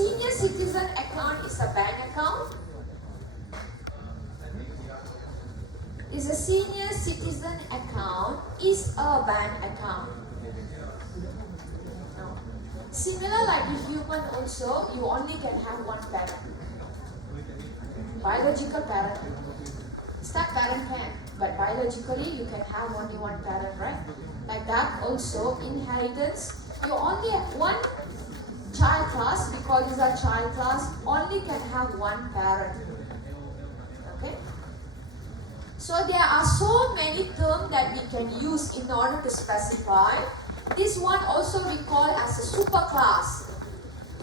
senior citizen account is a bank account? Is a senior citizen account is a bank account? No. Similar like in human also, you only can have one parent. Biological parent. Step parent can, but biologically you can have only one parent, right? Like that also, inheritance, you only have one child class, because it's a child class, only can have one parent. Okay? So there are so many terms that we can use in order to specify. This one also we call as a superclass.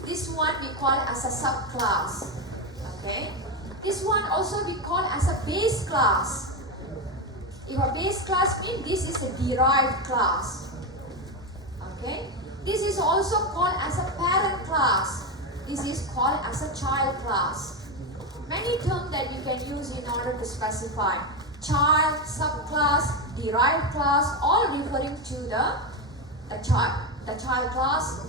This one we call as a subclass. Okay? This one also we call as a base class. If a base class means this is a derived class. Okay? This is also called as a parent class. This is called as a child class. Many terms that you can use in order to specify. Child, subclass, derived class, all referring to the child class.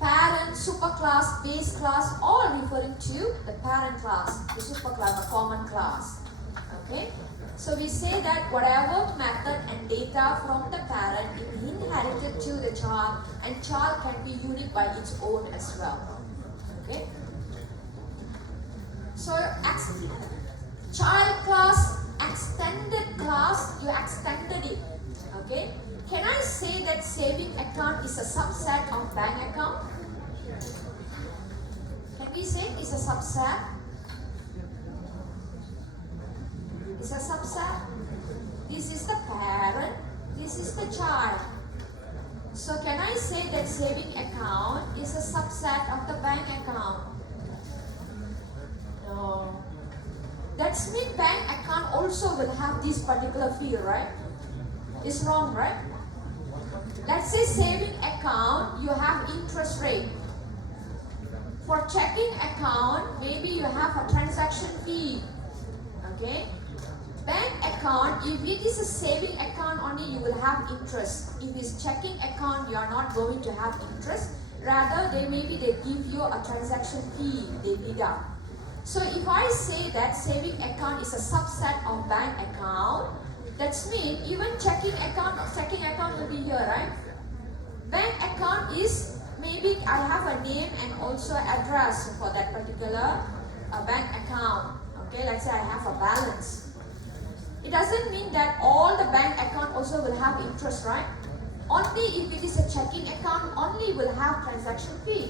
Parent, superclass, base class, all referring to the parent class, the superclass, the common class. Okay? So we say that whatever method and data from the parent is inherited to the child, and child can be unique by its own as well. Okay? So child class, extended class, you extended it. Okay? Can I say that saving account is a subset of bank account? Can we say it's a subset? It's a subset. This is the parent, this is the child. So can I say that saving account is a subset of the bank account? No. That means bank account also will have this particular field, right? It's wrong, right? Let's say saving account, you have interest rate. For checking account, maybe you have a transaction fee. Okay? Bank account, if it is a saving account only, you will have interest. If it's checking account, you are not going to have interest. Rather, they give you a transaction fee, they deduct. So if I say that saving account is a subset of bank account, that means even checking account will be here, right? Bank account is, maybe I have a name and also address for that particular bank account. Okay, let's say I have a balance. It doesn't mean that all the bank account also will have interest, right? Only if it is a checking account, only will have transaction fee.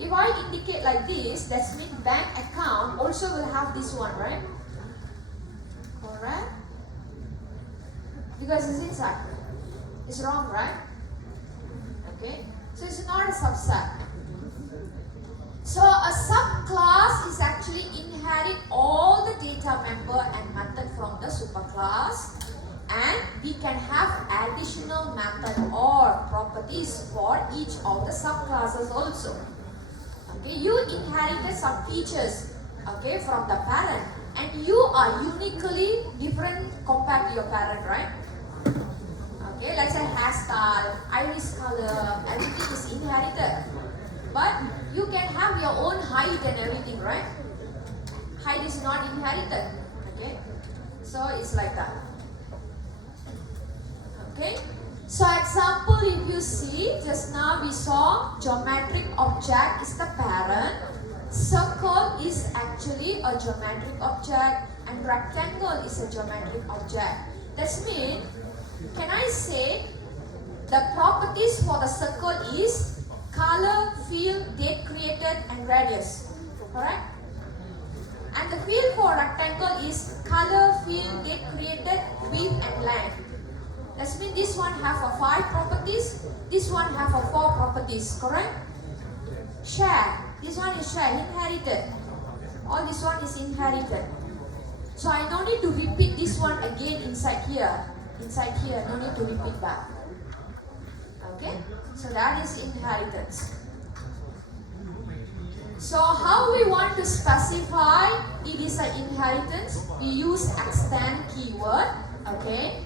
If I indicate like this, that means bank account also will have this one, right? Correct? Because it's inside. It's wrong, right? Okay? So it's not a subset. So a subclass is actually inherit all the data member and method from the superclass, and we can have additional method or properties for each of the subclasses also. Okay, you inherited some features, okay, from the parent, and you are uniquely different compared to your parent, right? Okay, let's say hairstyle, iris color, everything is inherited. But you can have your own height and everything, right? Height is not inherited. Okay? So it's like that. Okay? So example, if you see, just now we saw geometric object is the parent, circle is actually a geometric object, and rectangle is a geometric object. That means, can I say the properties for the circle is color, field, date created, and radius. Correct? And the field for rectangle is color, field, date created, width, and length. That means this one have a 5 properties, this one have a 4 properties. Correct? Share. This one is share, inherited. All this one is inherited. So I don't need to repeat this one again inside here. Inside here, no need to repeat that. Okay? So that is inheritance. So how we want to specify it is an inheritance? We use extend keyword. Okay?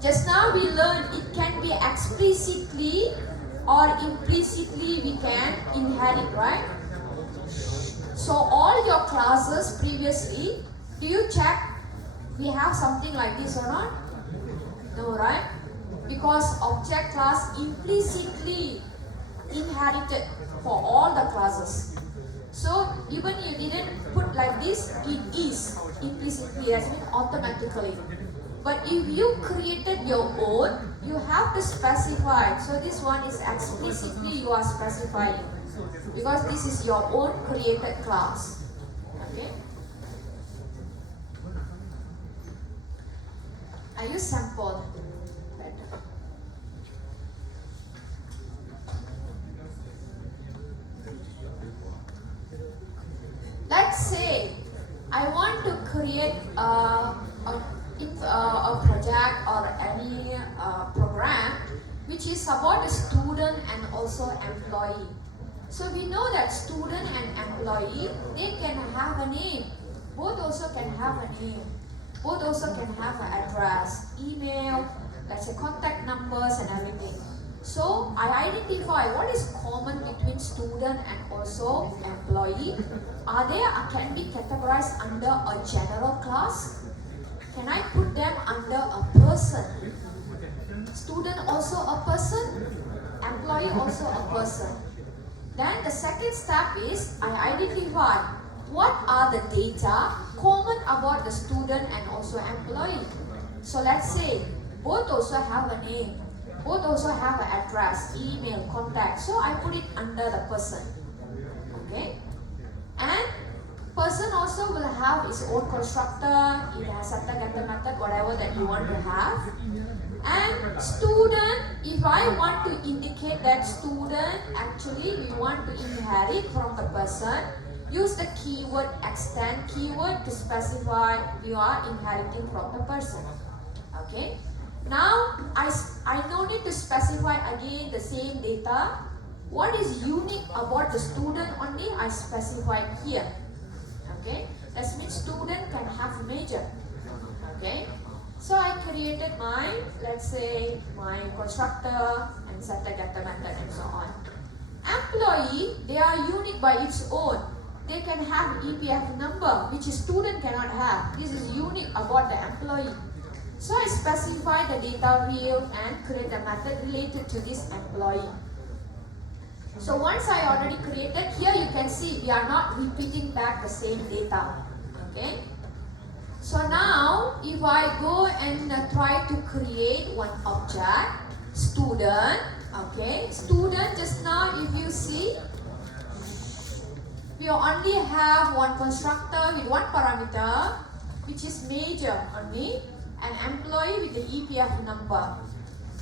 Just now we learned it can be explicitly or implicitly we can inherit, right? your classes previously, do you check we have something like this or not? No, right? Because object class implicitly inherited for all the classes. So even you didn't put like this, it is implicitly, as means automatically. But if you created your own, you have to specify. So this one is explicitly you are specifying, because this is your own created class. Okay? I use sample better. Let's say I want to create a project or any program which is about a student and also employee. So we know that student and employee, they can have a name. Both also can have a name. Both also can have an address, email, let's say contact numbers and everything. So I identify what is common between student and also employee. Are they can be categorized under a general class? Can I put them under a person? Student also a person, employee also a person. Then the second step is I identify what are the data common about the student and also employee. So let's say both also have a name, both also have an address, email, contact. So I put it under the person. Okay? And person also will have its own constructor, it has a getter method, whatever that you want to have. And student, if I want to indicate that student actually we want to inherit from the person, use the keyword extend keyword to specify you are inheriting from the person. Okay. Now I no need to specify again the same data. What is unique about the student only I specify here. Okay. That means student can have major. Okay. So I created my, let's say, my constructor and set the getter method and so on. Employee, they are unique by its own. They can have EPF number, which student cannot have. This is unique about the employee. So I specify the data field and create a method related to this employee. So once I already created, here you can see we are not repeating back the same data. Okay. So now, if I go and try to create one object, student, okay, student just now if you see, we only have one constructor with one parameter, which is major only, and employee with the EPF number.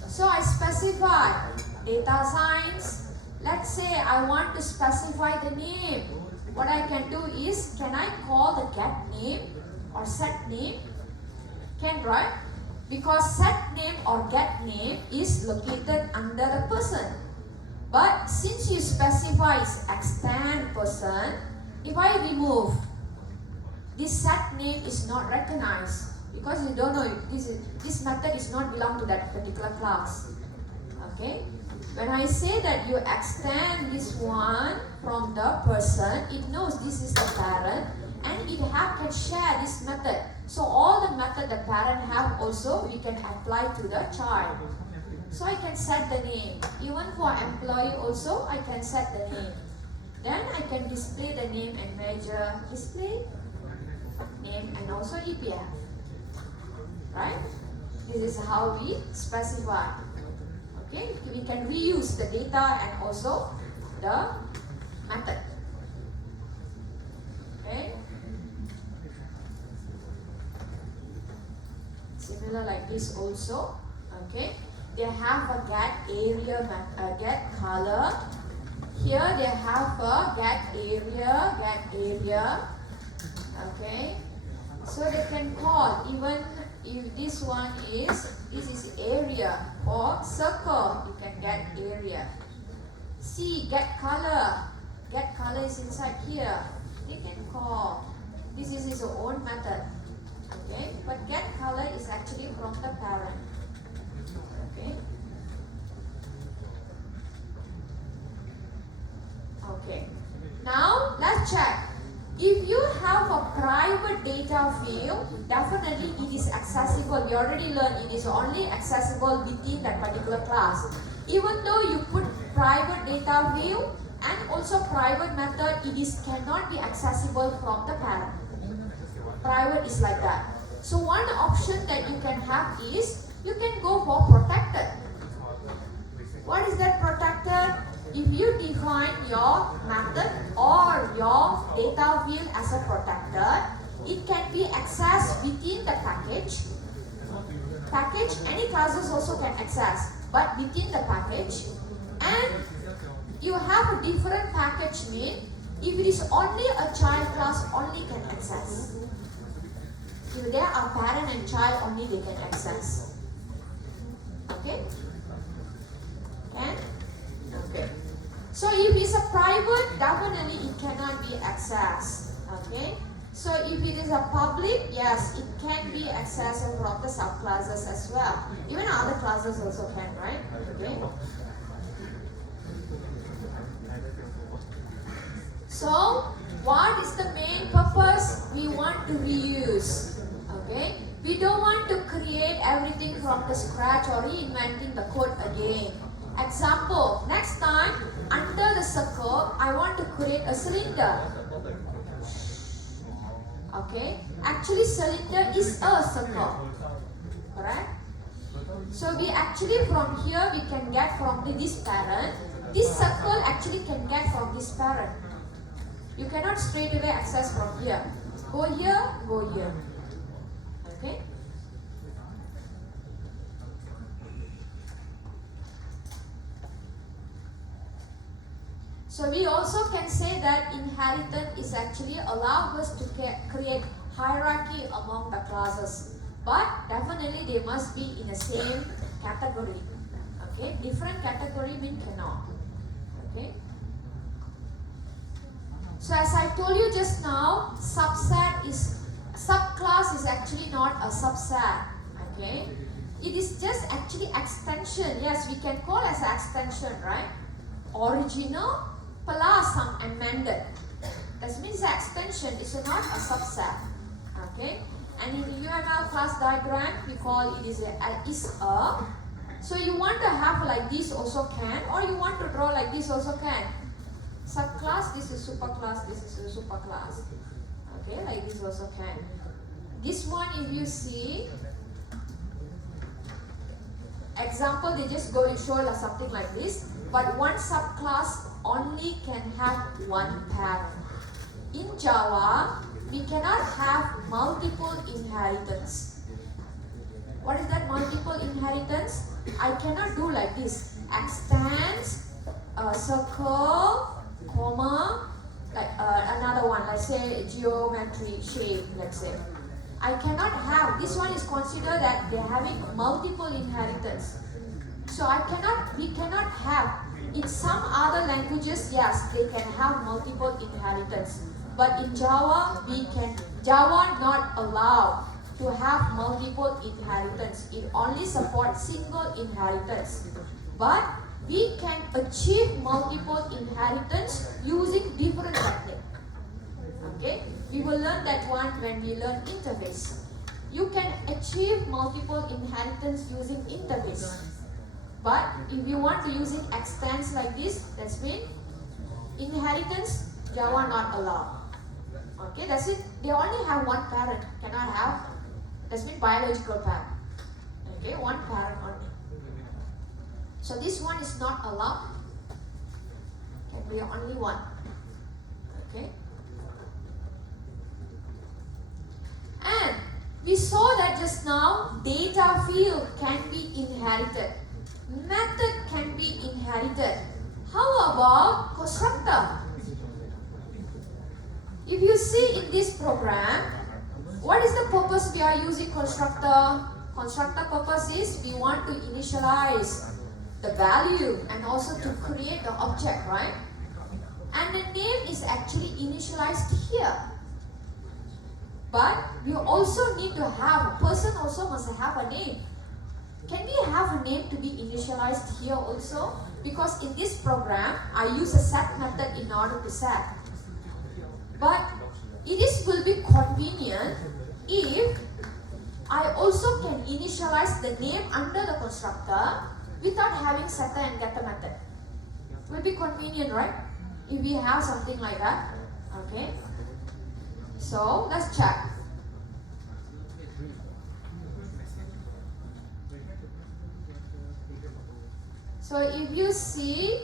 So I specify data science. Let's say I want to specify the name. What I can do is, can I call the get name or set name? Can, right? Because set name or get name is located under the person. But since you specify extend person, if I remove, this set name is not recognized because you don't know this method is not belong to that particular class. Okay? When I say that you extend this one from the person, it knows this is the parent and it can share this method. So all the method the parent have also we can apply to the child. So I can set the name. Even for employee also I can set the name. Then I can display the name and measure display name and also EPF. Right? This is how we specify. Okay, we can reuse the data and also the method. Okay. Similar like this also. Okay. They have a get area, get color. Here they have a get area. Okay. So they can call even if this one is area or circle, you can get area. See, get color. Get color is inside here. They can call. This is his own method. Okay, but get color is actually from the parent. Okay. Okay. Now let's check. If you have a private data field, definitely it is accessible. We already learned it is only accessible within that particular class. Even though you put private data field and also private method, it is cannot be accessible from the parent. Private is like that. So one option that you can have is you can go for protected. What is that protected? If you define your method or your data field as a protected, it can be accessed within the package. Any classes also can access, but within the package. And you have a different package name. If it is only a child class, only can access. If there are parent and child, only they can access. Okay? And okay. So if it's a private, definitely it cannot be accessed. Okay. So if it is a public, yes, it can be accessed from the subclasses as well. Even other classes also can, right? Okay. So what is the main purpose? We want to reuse. Okay. We don't want to create everything from the scratch or reinventing the code again. Example, next time under the circle, I want to create a cylinder. Okay, actually cylinder is a circle, correct? So we actually from here we can get from this parent. This circle actually can get from this parent. You cannot straight away access from here. Go here, go here. Okay. So we also can say that inheritance is actually allow us to create hierarchy among the classes. But definitely they must be in the same category. Okay, different category mean cannot. Okay. So as I told you just now, subclass is actually not a subset. Okay. It is just actually extension. Yes, we can call as extension, right? Original plus some amended. That means the extension is not a subset. Okay? And in the UML class diagram, we call it is a. So you want to have like this also can, or you want to draw like this also can. Subclass, this is superclass, this is a superclass. Okay, like this also can. This one, if you see, example, they just go to show something like this. But one subclass only can have one parent. In Java, we cannot have multiple inheritance. What is that multiple inheritance? I cannot do like this. Extends, circle, comma, like another one, let's say geometry shape, let's say. I cannot have, this one is considered that they're having multiple inheritance. So we cannot have. In some other languages, yes, they can have multiple inheritance. But in Java, Java not allow to have multiple inheritance. It only supports single inheritance. But we can achieve multiple inheritance using different technique. Okay? We will learn that one when we learn interface. You can achieve multiple inheritance using interface. But if you want to using extends like this, that's mean inheritance, Java not allowed. Okay, that's it. They only have one parent, cannot have, that's mean biological parent. Okay, one parent only. So this one is not allowed. Can be only one. Okay. And we saw that just now, data field can be inherited. Method can be inherited. How about constructor? If you see in this program, what is the purpose we are using constructor? Constructor purpose is we want to initialize the value and also to create the object, right? And the name is actually initialized here. But you also need to have, a person also must have a name. Can we have a name to be initialized here also? Because in this program, I use a set method in order to set. But convenient if I also can initialize the name under the constructor without having setter and getter method. Will be convenient, right? If we have something like that. Okay. So let's check. So if you see,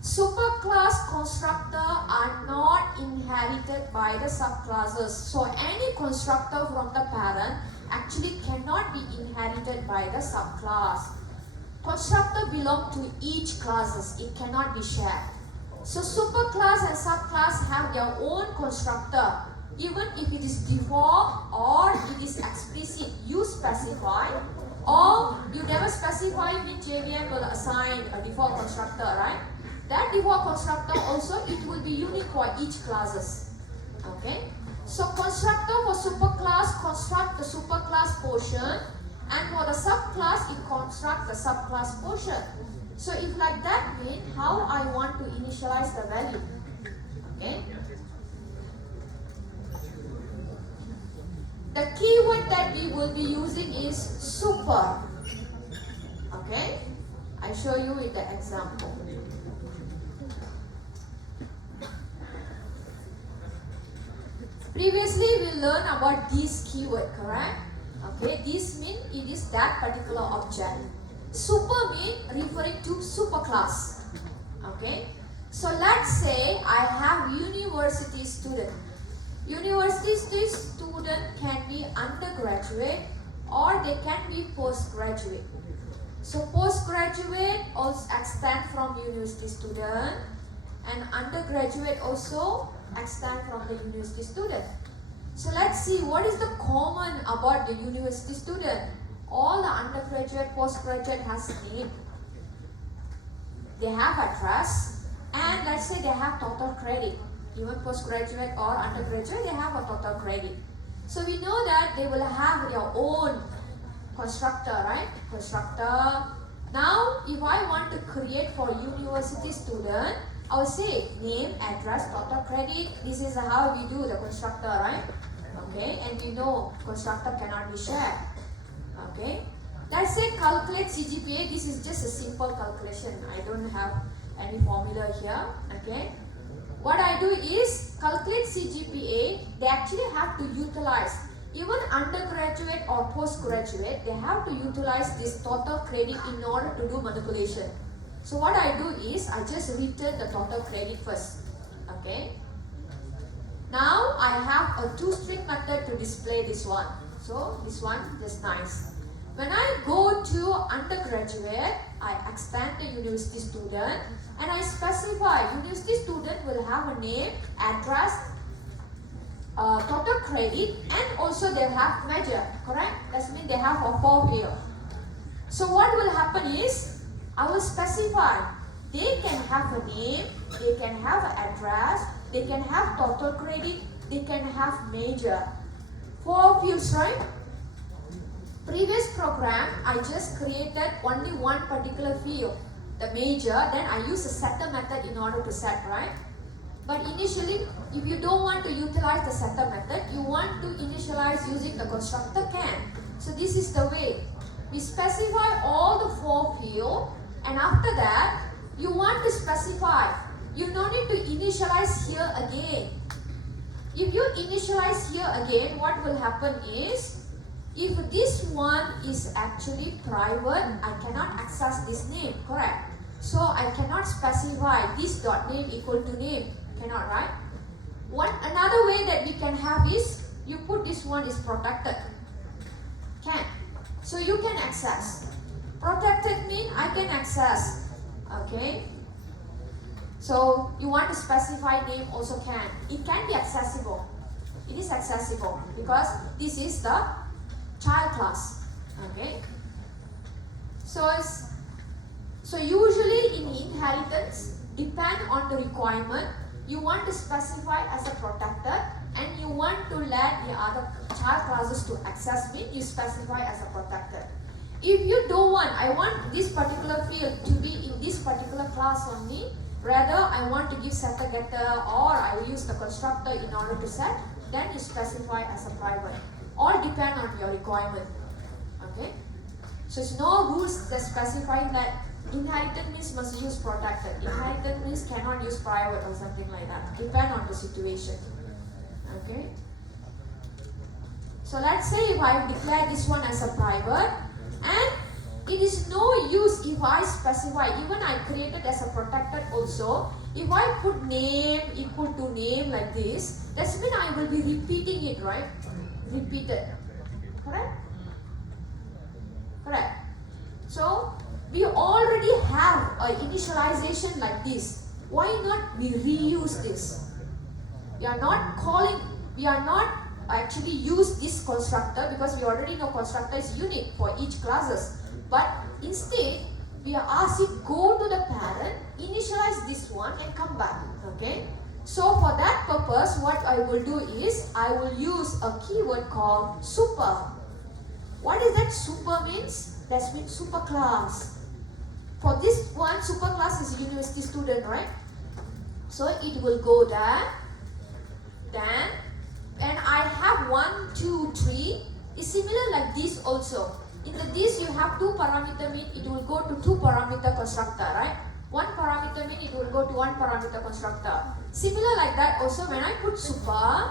superclass constructor are not inherited by the subclasses. So any constructor from the parent actually cannot be inherited by the subclass. Constructor belong to each classes. It cannot be shared. So superclass and subclass have their own constructor. Even if it is default or it is explicit, you specify, or you never specify which JVM will assign a default constructor, right? That default constructor also, it will be unique for each classes. Okay? So constructor for superclass construct the superclass portion, and for the subclass it constructs the subclass portion. So if like that means how I want to initialize the value. Okay? The keyword that we will be using is super. Okay? I show you with the example. Previously we learned about this keyword, correct? Okay, this means it is that particular object. Super means referring to superclass. Okay, so let's say I have university student. University student can be undergraduate or they can be postgraduate. So postgraduate also extend from university student, and undergraduate also extend from the university student. So let's see what is the common about the university student. All the undergraduate, postgraduate has name. They have address, and let's say they have total credit. Even postgraduate or undergraduate, they have a total credit. So we know that they will have their own constructor, right? Constructor. Now, if I want to create for university student, I will say name, address, total credit. This is how we do the constructor, right? Okay, and we know constructor cannot be shared. Okay, let's say calculate CGPA. This is just a simple calculation. I don't have any formula here. Okay, what I do is calculate CGPA. They actually have to utilize, even undergraduate or postgraduate, they have to utilize this total credit in order to do manipulation. So what I do is I just return the total credit first. Okay. Now I have a two-string method to display this one. So this one just nice. When I go to undergraduate, I extend the university student and I specify university student will have a name, address, total credit, and also they have major, correct? That means they have a 4 field. So what will happen is I will specify they can have a name, they can have an address, they can have total credit, they can have major. 4 fields, right? Previous program, I just created only one particular field, the major, then I use a setter method in order to set, right? But initially, if you don't want to utilize the setter method, you want to initialize using the constructor can. So this is the way. We specify all the 4 fields, and after that, you want to specify. You don't need to initialize here again. If you initialize here again, what will happen is, if this one is actually private, I cannot access this name, correct? So I cannot specify this dot name equal to name, cannot, right? Another way that we can have is, you put this one is protected, can. So you can access. Protected means I can access, okay? So you want to specify name also can. It can be accessible. It is accessible because this is the child class. Okay. So usually in inheritance, depend on the requirement. You want to specify as a protected, and you want to let the other child classes to access me. You specify as a protected. If you don't want, I want this particular field to be in this particular class only. Rather, I want to give setter getter, or I will use the constructor in order to set. then you specify as a private. All depend on your requirement. Okay? So it's no rules that specify that inherited means must use protected. Inherited means cannot use private or something like that. Depend on the situation. Okay? So let's say if I declare this one as a private, and it is no use if I specify, even I created as a protected also, if I put name equal to name like this, that's mean I will be repeating it, right? Repeated. Correct? Correct. So, we already have an initialization like this. Why not we reuse this? We are not actually use this constructor because we already know constructor is unique for each classes. But instead, we are asked it go to the parent, initialize this one and come back. Okay? So for that purpose, what I will do is, I will use a keyword called super. What is that super means? That means super class. For this one, super class is a university student, right? So it will go there. Then, and I have 1, 2, 3. It's similar like this also. In the this you have 2 parameter mean it will go to 2 parameter constructor, right? 1 parameter mean it will go to 1 parameter constructor. Similar like that also when I put super,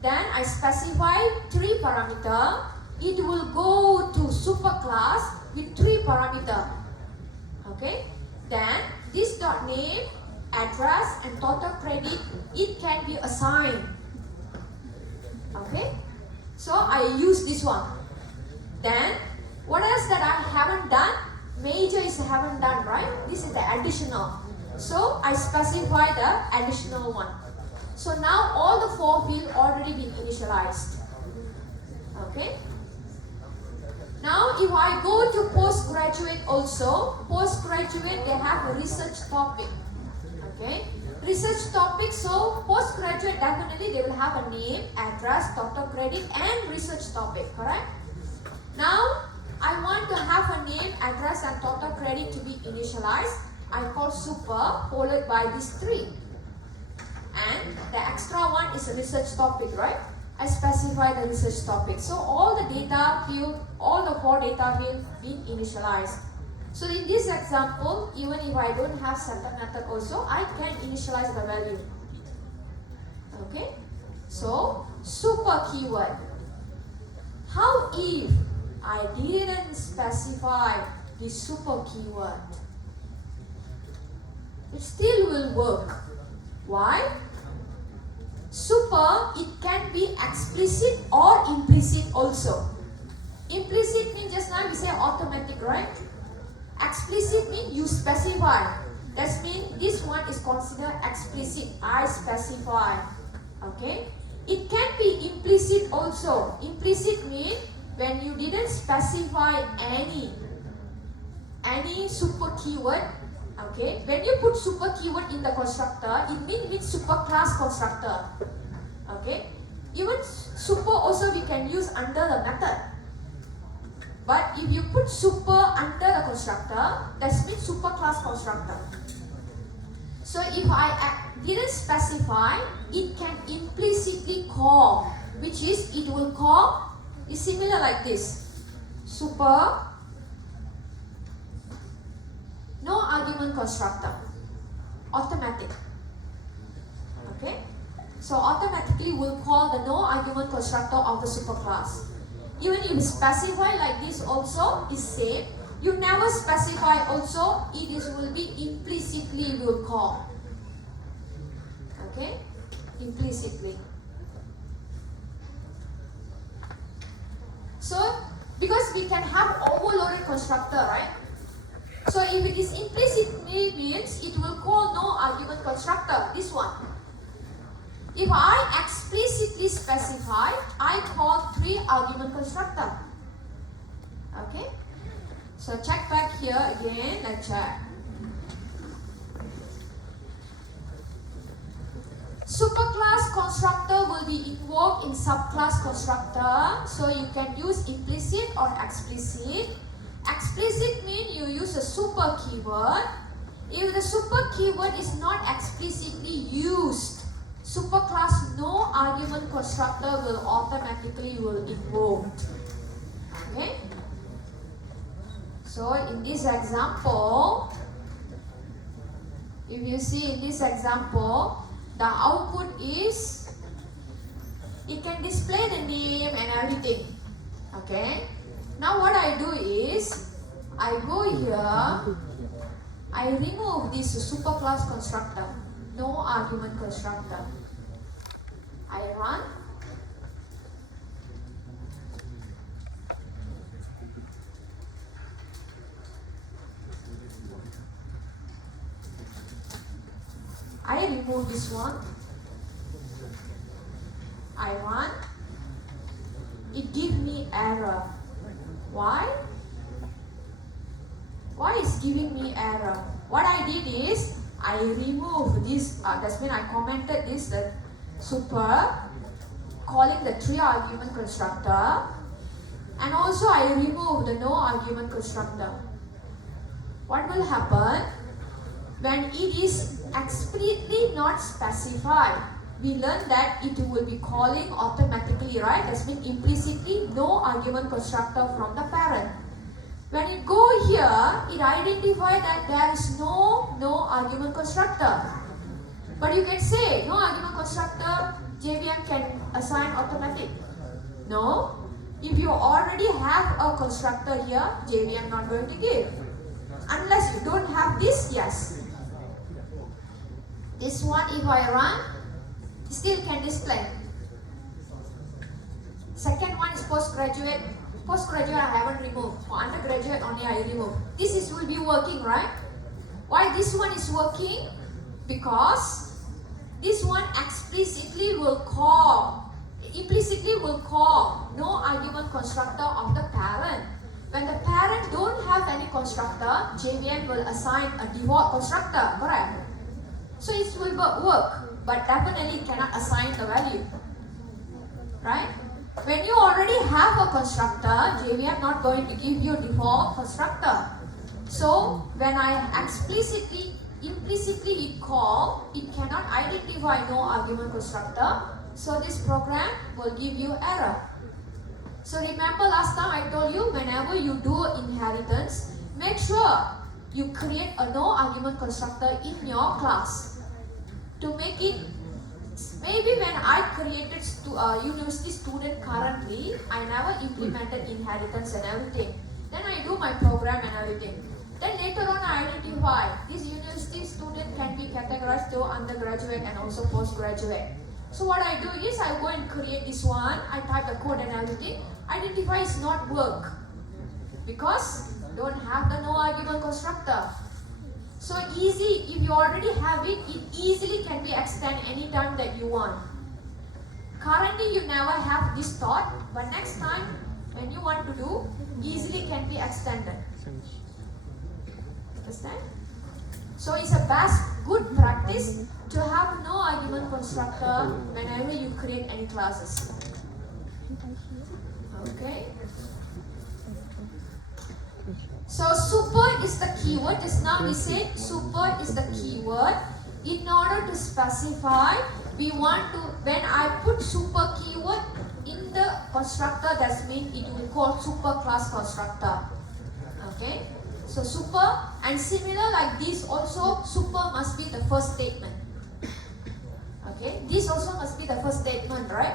then I specify 3 parameter, it will go to super class with 3 parameter. Okay? Then this dot name, address and total credit, it can be assigned. Okay? So I use this one. Then what else that I haven't done? Major is haven't done, right? This is the additional. So I specify the additional one. So now all the 4 fields already been initialized. Okay? Now if I go to postgraduate also, postgraduate they have a research topic. Okay? Research topic, so postgraduate definitely they will have a name, address, total credit and research topic, correct? Now I want to have a name, address and total credit to be initialized. I call super followed by these 3. And the extra one is a research topic, right? I specify the research topic. So all the data field, all the 4 data fields being initialized. So in this example, even if I don't have center method also, I can initialize the value. Okay? So super keyword. How if I didn't specify the super keyword? It still will work. Why? Super, it can be explicit or implicit also. Implicit means just now we say automatic, right? Explicit means you specify. That means this one is considered explicit. I specify. Okay? It can be implicit also. Implicit means when you didn't specify any super keyword. Okay? When you put super keyword in the constructor, it means super class constructor. Okay? Even super also we can use under the method. But if you put super under the constructor, that means super class constructor. So if I didn't specify, it can implicitly call, which is it will call is similar like this. Super no argument constructor. Automatic. Okay? So automatically will call the no argument constructor of the super class. Even if you specify like this also is same. You never specify also, it is will be implicitly will call. Okay? Implicitly. So because we can have overloaded constructor, right? So if it is implicitly means it will call no argument constructor, this one. If I explicitly specify, I call 3 argument constructor. Okay? So check back here again, let's check. Superclass constructor will be invoked in subclass constructor. So you can use implicit or explicit. Explicit means you use a super keyword. If the super keyword is not explicitly used, superclass no argument constructor will automatically invoked. Okay? So in this example, if you see in this example, the output is, it can display the name and everything. Okay? Now what I do is, I go here, I remove this superclass constructor, no argument constructor. I run. I remove this one. I run. It gives me error. Why? Why is giving me error? What I did is, I remove this, that's mean I commented this, the super, calling the 3 argument constructor, and also I remove the no argument constructor. What will happen? When it is explicitly not specified, we learn that it will be calling automatically, right? That means implicitly no argument constructor from the parent. When it go here, it identifies that there is no argument constructor. But you can say no argument constructor, JVM can assign automatic. No. If you already have a constructor here, JVM not going to give. Unless you don't have this, yes. This one, if I run, still can display. Second one is postgraduate. Postgraduate I haven't removed. For undergraduate only I remove. This will be working, right? Why this one is working? Because this one explicitly will call, implicitly will call no argument constructor of the parent. When the parent don't have any constructor, JVM will assign a default constructor, correct? So it will work, but definitely cannot assign the value, right? When you already have a constructor, JVM not going to give you default constructor. So when I implicitly call, it cannot identify no argument constructor. So this program will give you error. So remember last time I told you, whenever you do inheritance, make sure you create a no argument constructor in your class. To make it, maybe when I created university student currently, I never implemented inheritance and everything. Then I do my program and everything. Then later on I identify this university student can be categorized to undergraduate and also postgraduate. So what I do is I go and create this one, I type the code and everything, identify is not work because don't have the no argument constructor. So easy, if you already have it, it easily can be extended anytime that you want. Currently you never have this thought, but next time when you want to do, easily can be extended. Understand? So it's a good practice to have no argument constructor whenever you create any classes. Okay? So super is the keyword. Just now we said super is the keyword. In order to specify, we want to, when I put super keyword in the constructor, that means it will call super class constructor. Okay? So super, and similar like this also, super must be the first statement. Okay? This also must be the first statement, right?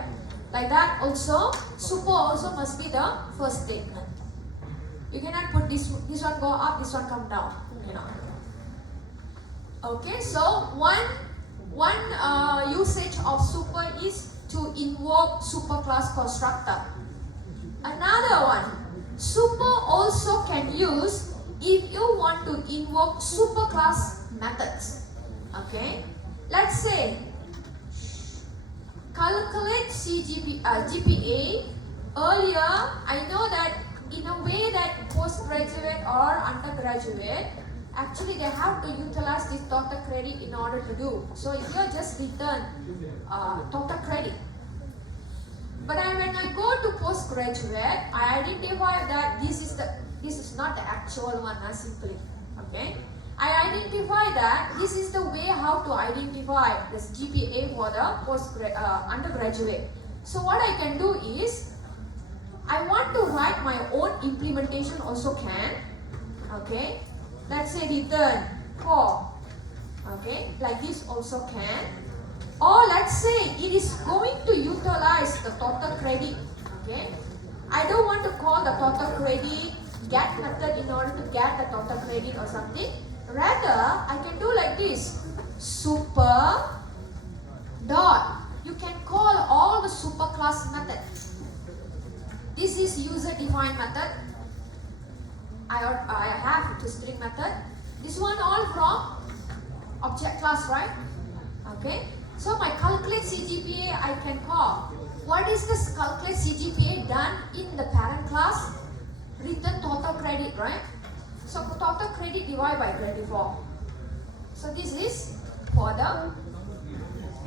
Like that also, super also must be the first statement. You cannot put this one go up, this one come down, you know. Okay, so one usage of super is to invoke superclass constructor. Another one, super also can use if you want to invoke superclass methods. Okay, let's say calculate GPA. Earlier, I know that in a way that postgraduate or undergraduate, actually they have to utilize this total credit in order to do. So here just return total credit. But when I go to postgraduate, I identify that this is not the actual one, simply. Okay. I identify that this is the way how to identify this GPA for the undergraduate. So what I can do is, I want to write my own implementation also can. Okay, let's say return 4. Okay, like this also can. Or let's say it is going to utilize the total credit. Okay, I don't want to call the total credit get method in order to get the total credit or something. Rather, I can do like this. Super dot. You can call all the super class method. This is user defined method. I have toString method. This one all from object class, right? Okay. So my calculate CGPA I can call. What is this calculate CGPA done in the parent class? Return total credit, right? So total credit divided by 24. So this is for the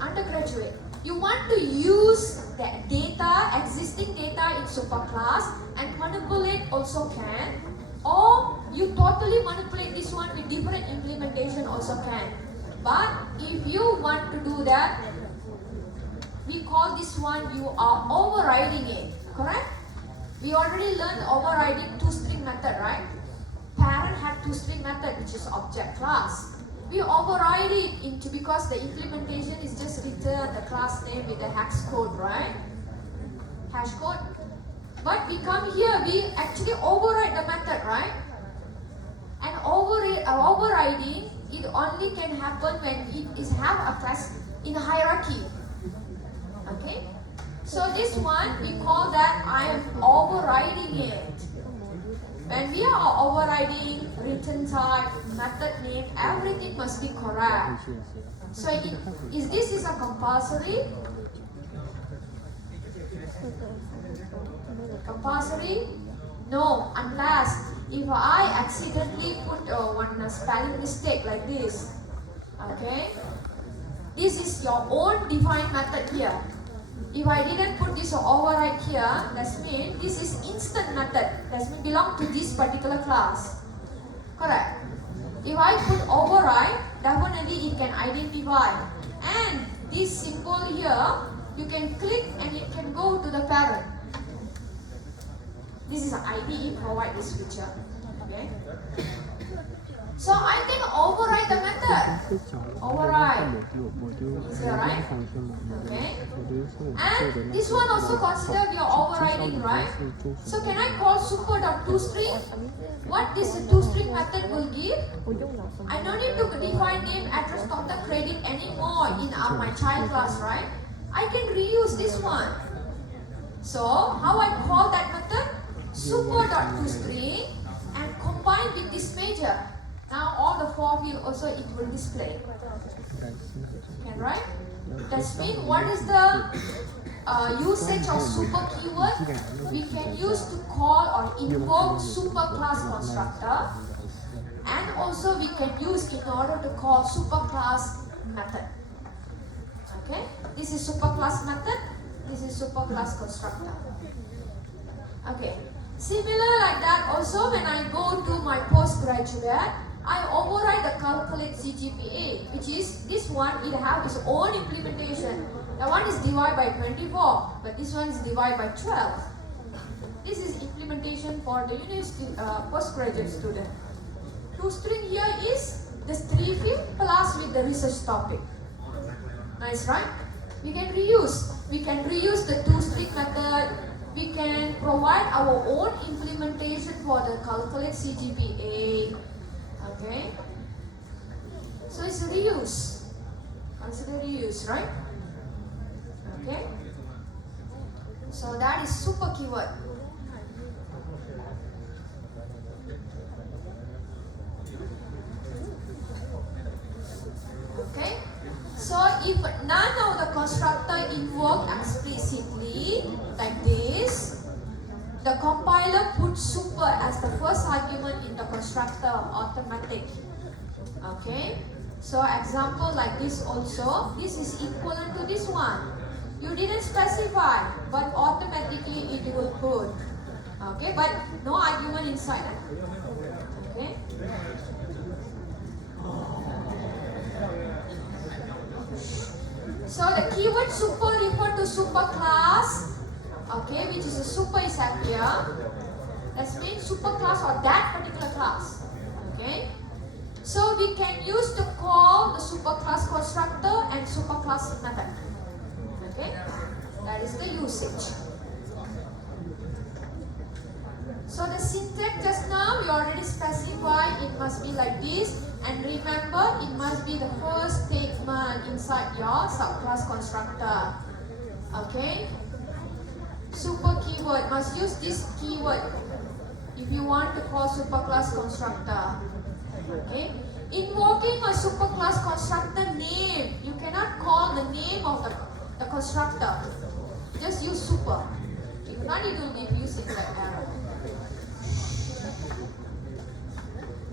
undergraduate. You want to use the data, existing data in superclass and manipulate also can. Or you totally manipulate this one with different implementation also can. But if you want to do that, we call this one you are overriding it, correct? We already learned overriding toString method, right? Parent had toString method, which is object class. We override it into because the implementation is just return the class name with the hex code, right? Hash code. But we come here, we actually override the method, right? And overriding, it only can happen when it is have a class in a hierarchy. Okay? So this one, we call that I am overriding it. When we are overriding return type, method name, everything must be correct. So this is a compulsory? Compulsory? No, unless if I accidentally put one spelling mistake like this. Okay? This is your own defined method here. If I didn't put this override here, that means this is instant method. That means belong to this particular class. Correct? If I put override, definitely it can identify. And this symbol here, you can click and it can go to the parent. This is an IDE provide this feature. Okay? So I can override the method. Override. Is that right? Okay. And this one also considered your overriding, right? So can I call super.toString? What this toString method will give? I don't need to define name, address, total credit anymore in my child class, right? I can reuse this one. So how I call that method? Super.toString and combine with this major. Now all the 4 fields also it will display. Okay, right? That means what is the usage of super keyword? We can use to call or invoke superclass constructor, and also we can use in order to call superclass method. Okay? This is superclass method. This is superclass constructor. Okay. Similar like that also when I go to my postgraduate, I override the calculate CGPA, which is this one, it have its own implementation. That one is divided by 24, but this one is divided by 12. This is implementation for the university postgraduate student. toString here is the 3 field plus with the research topic. Nice, right? We can reuse. We can reuse the toString method. We can provide our own implementation for the calculate CGPA. Okay? So it's reuse. Consider reuse, right? Okay? So that is super keyword. Okay? So if none of the constructor invoke explicitly like this, the compiler puts super as the first argument in the constructor automatic. Okay? So example like this also, this is equivalent to this one. You didn't specify, but automatically it will put. Okay, but no argument inside. Okay? So the keyword super refer to superclass, okay, which is a super is here. That means superclass or that particular class, okay. So we can use to call the superclass constructor and superclass method, okay. That is the usage. So the syntax just now we already specified it must be like this, and remember it must be the first statement inside your subclass constructor. Okay? Super keyword must use this keyword if you want to call superclass constructor. Okay? Invoking a superclass constructor name, you cannot call the name of the constructor. Just use super. If not, it will give you syntax error.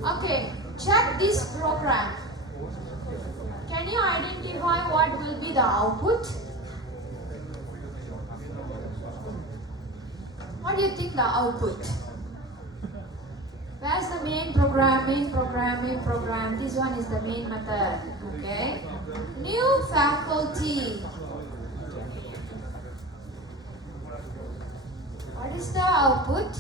Okay, check this program. Can you identify what will be the output? What do you think the output? Where's the main program? Main program. This one is the main method. Okay. New faculty. What is the output?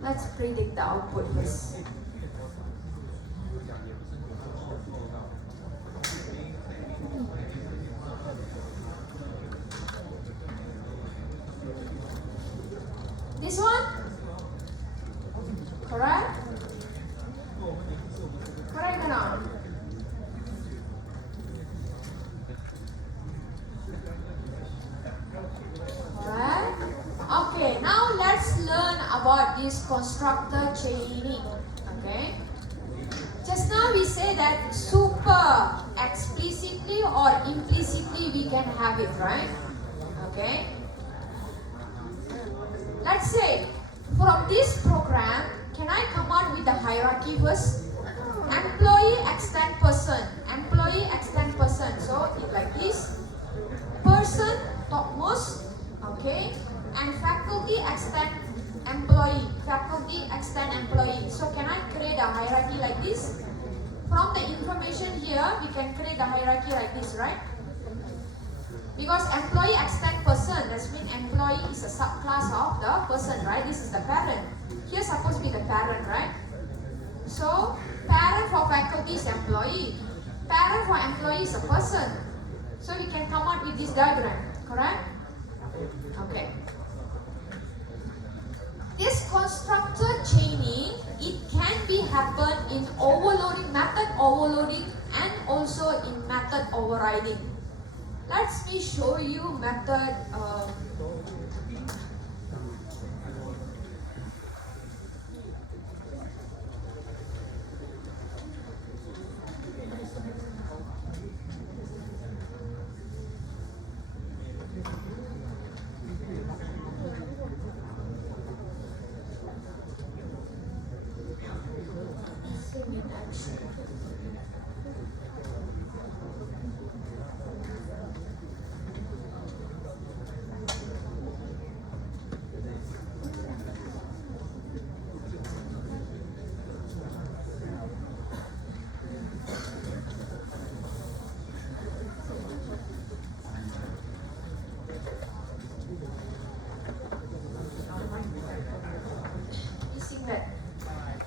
Let's predict the output first. This one? Correct? Correct or not? Correct? Okay, now let's learn about this constructor chaining. Okay? Just now we say that super explicitly or implicitly we can have it, right? Okay? Let's say from this program, can I come out with the hierarchy first? Employee extend person. Employee extend person. So it's like this. Person topmost. Okay? And faculty extend employee. Faculty extend employee. So can I create a hierarchy like this? From the information here, we can create a hierarchy like this, right? Because employee extend person, that means employee is a subclass of the person, right? This is the parent. Here supposed to be the parent, right? So parent for faculty is employee. Parent for employee is a person. So we can come out with this diagram, correct? Okay. This constructor chaining, it can be happen in overloading, method overloading, and also in method overriding. Let me show you method.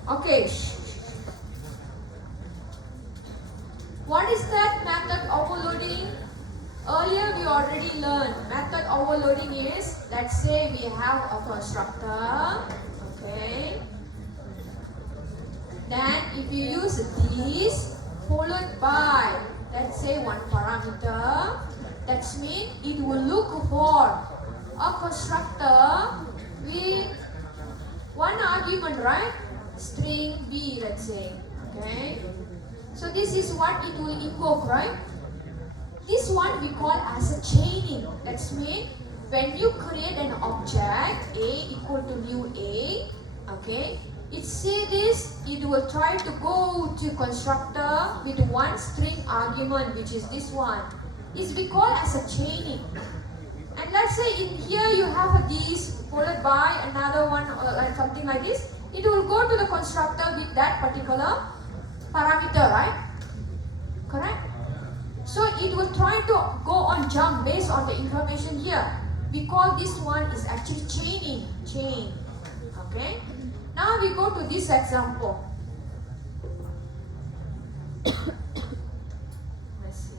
Okay. What is that method overloading? Earlier we already learned method overloading is, let's say we have a constructor, okay. Then if you use this followed by, let's say one parameter, that means it will look for a constructor with one argument, right? String B, let's say, okay. So this is what it will invoke, right? This one we call as a chaining. That means when you create an object A equal to new A, okay, it say this, it will try to go to constructor with one string argument, which is this one. It's we call as a chaining. And let's say in here you have a this followed by another one or like something like this. It will go to the constructor with that particular parameter, right? Correct? So it will try to go on jump based on the information here. We call this one is actually chaining. Chain. Okay? Now we go to this example. Let's see.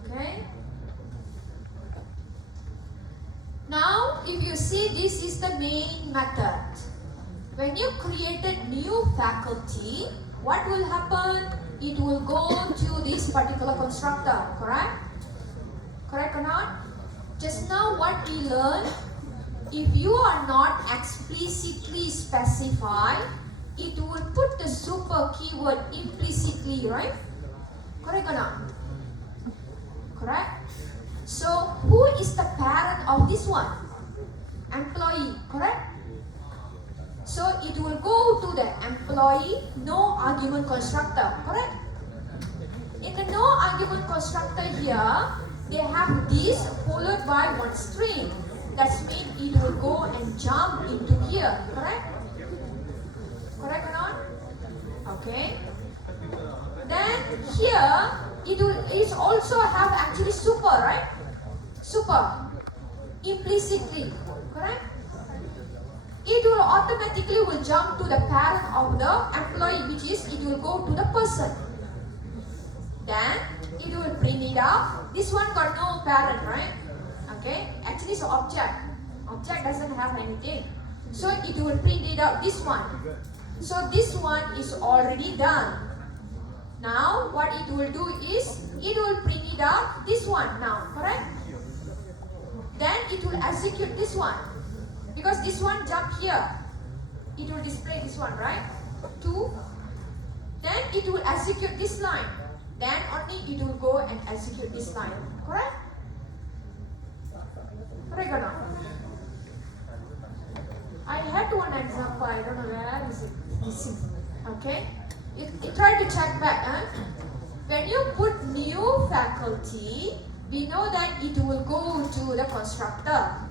Okay? Now if you see, this is the main method. When you created new faculty, what will happen? It will go to this particular constructor, correct? Correct or not? Just now what we learned, if you are not explicitly specified, it will put the super keyword implicitly, right? Correct or not? Correct? So who is the parent of this one? Employee, correct? So it will go to the employee no argument constructor, correct? In the no argument constructor here, they have this followed by one string. That means it will go and jump into here, correct? Correct or not? Okay. Then here, it also have actually super, right? Super. Implicitly, correct? It will automatically will jump to the parent of the employee, which is it will go to the person. Then it will print it out. This one got no parent, right? Okay, actually it's an object. Object doesn't have anything. So it will print it out, this one. So this one is already done. Now what it will do is, it will print it out, this one now, correct? Then it will execute this one. Because this one jump here. It will display this one, right? 2. Then it will execute this line. Then only it will go and execute this line. Correct? Correct or not? I had one example. I don't know where is it. Okay? It try to check back. When you put new faculty, we know that it will go to the constructor.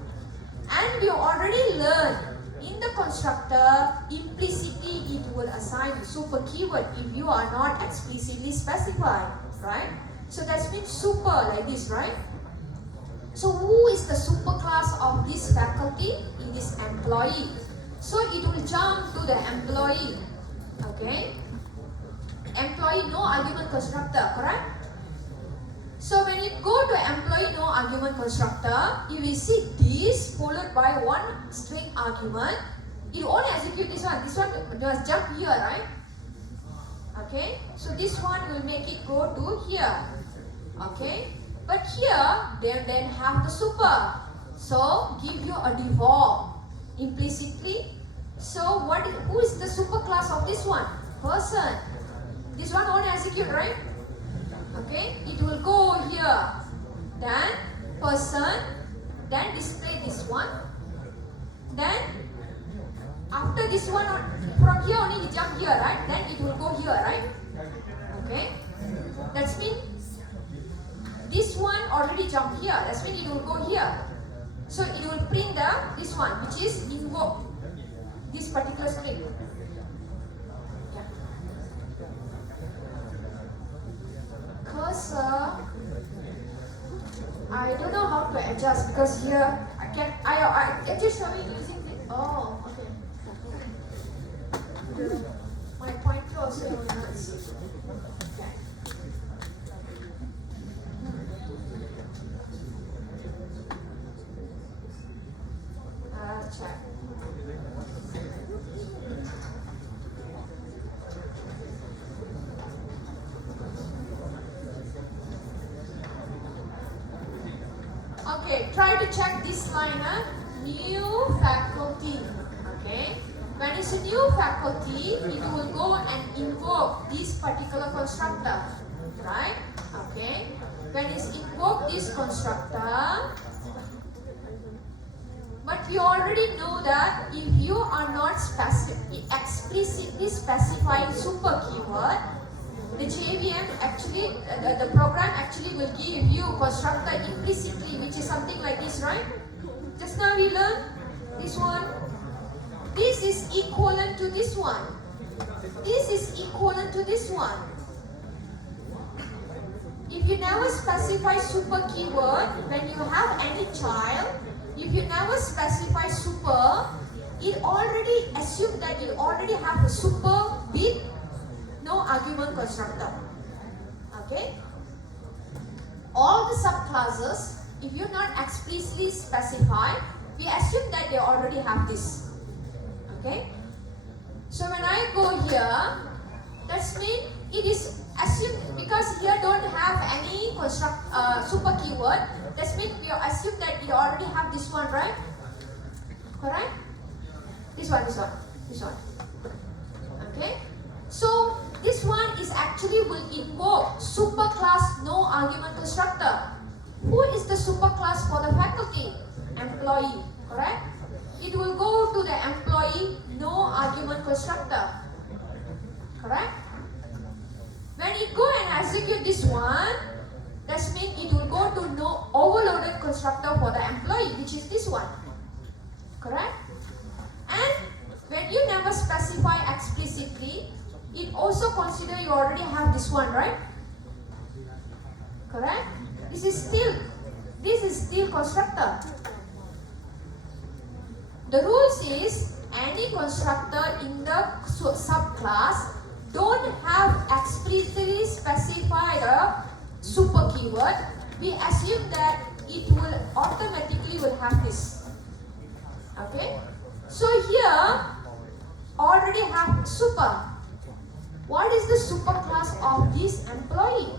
And we already learned in the constructor, implicitly it will assign the super keyword if you are not explicitly specified, right? So that means super like this, right? So who is the super class of this faculty? It is employee. So it will jump to the employee, okay? Employee no argument constructor, correct? So when you go to employee no argument constructor, you will see this followed by one string argument. It will only execute this one. This one just jump here, right? Okay. So this one will make it go to here. Okay. But here they then have the super. So give you a default implicitly. So who is the super class of this one? Person. This one only execute, right? Okay, it will go here, then person, then display this one, then after this one, from here only you jump here, right? Then it will go here, right? Okay, that means this one already jumped here, that means it will go here. So it will print this one, which is invoke this particular string. Cursor, I don't know how to adjust because here I just show you using this. Oh, okay. My pointer also will not see. Okay. Check. Okay, try to check this line, new faculty. Okay, when it's a new faculty, it will go and invoke this particular constructor, right? Okay, when it's invoke this constructor, but you already know that if you are not explicitly specifying super keyword, the JVM actually, the program actually will give you constructor implicitly, which is something like this, right? Just now we learned this one. This is equivalent to this one. This is equivalent to this one. If you never specify super keyword, when you have any child, if you never specify super, it already assumes that you already have a super with no argument constructor. Okay? All the subclasses, if you not explicitly specify, we assume that they already have this. Okay? So when I go here, that means it is assumed, because here don't have any super keyword, that means we assume that you already have this one, right? Correct? This one. Okay? So this one is actually will invoke superclass no argument constructor. Who is the superclass for the faculty? Employee, correct? It will go to the employee no argument constructor, correct? When it go and execute this one, that means it will go to no overloaded constructor for the employee, which is this one, correct? And when you never specify explicitly, it also consider you already have this one, right? Correct? This is still constructor. The rules is any constructor in the subclass don't have explicitly specified a super keyword. We assume that it will automatically will have this. Okay? So here already have super. What is the super class of this employee?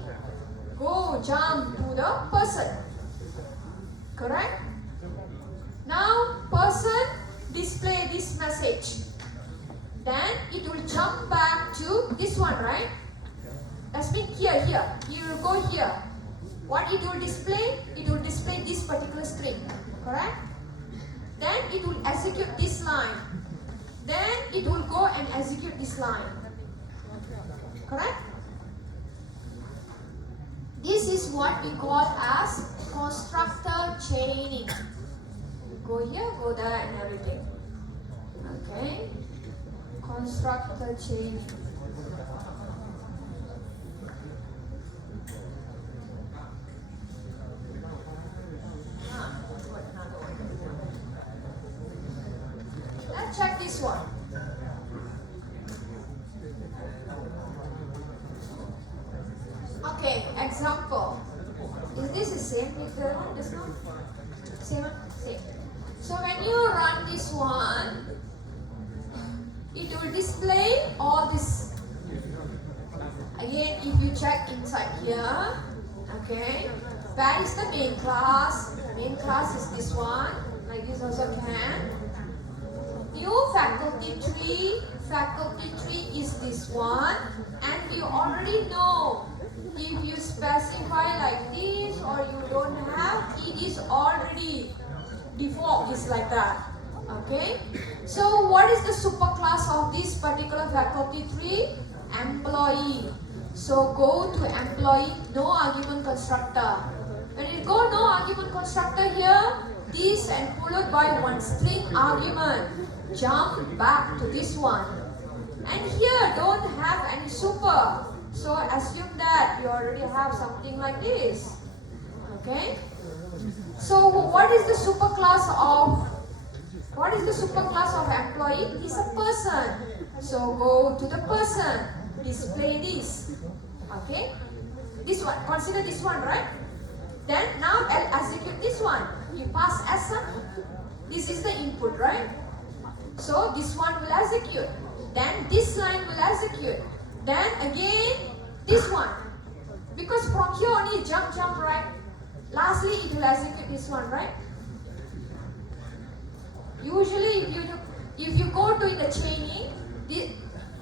Go jump to the person. Correct? Now person display this message. Then it will jump back to this one, right? That's mean here. You will go here. What it will display? It will display this particular string. Correct? Then it will execute this line. Then it will go and execute this line. Correct? This is what we call as constructor chaining. Go here, go there, and everything. Okay? Constructor chaining. Let's check this one. Okay, example. Is this the same with the one? This one? Same? Same. So when you run this one, it will display all this. Again, if you check inside here, okay, where is the main class? Main class is this one, like this also can. New faculty tree is this one, and you already know if you specify like this or you don't have, it is already default is like that. Okay, so what is the superclass of this particular faculty tree? Employee. So go to employee, no argument constructor. When you go no argument constructor here, this and followed by one string argument, jump back to this one. And here don't have any super, so assume that you already have something like this. Okay, so what is the superclass of employee? It's a person. So go to the person, display this. Okay, this one, consider this one, right? Then now I'll execute this one. You pass as a, this is the input, right? So this one will execute. Then this line will execute. Then again this one. Because from here only jump, right? Lastly it will execute this one, right? Usually if you go to the chaining,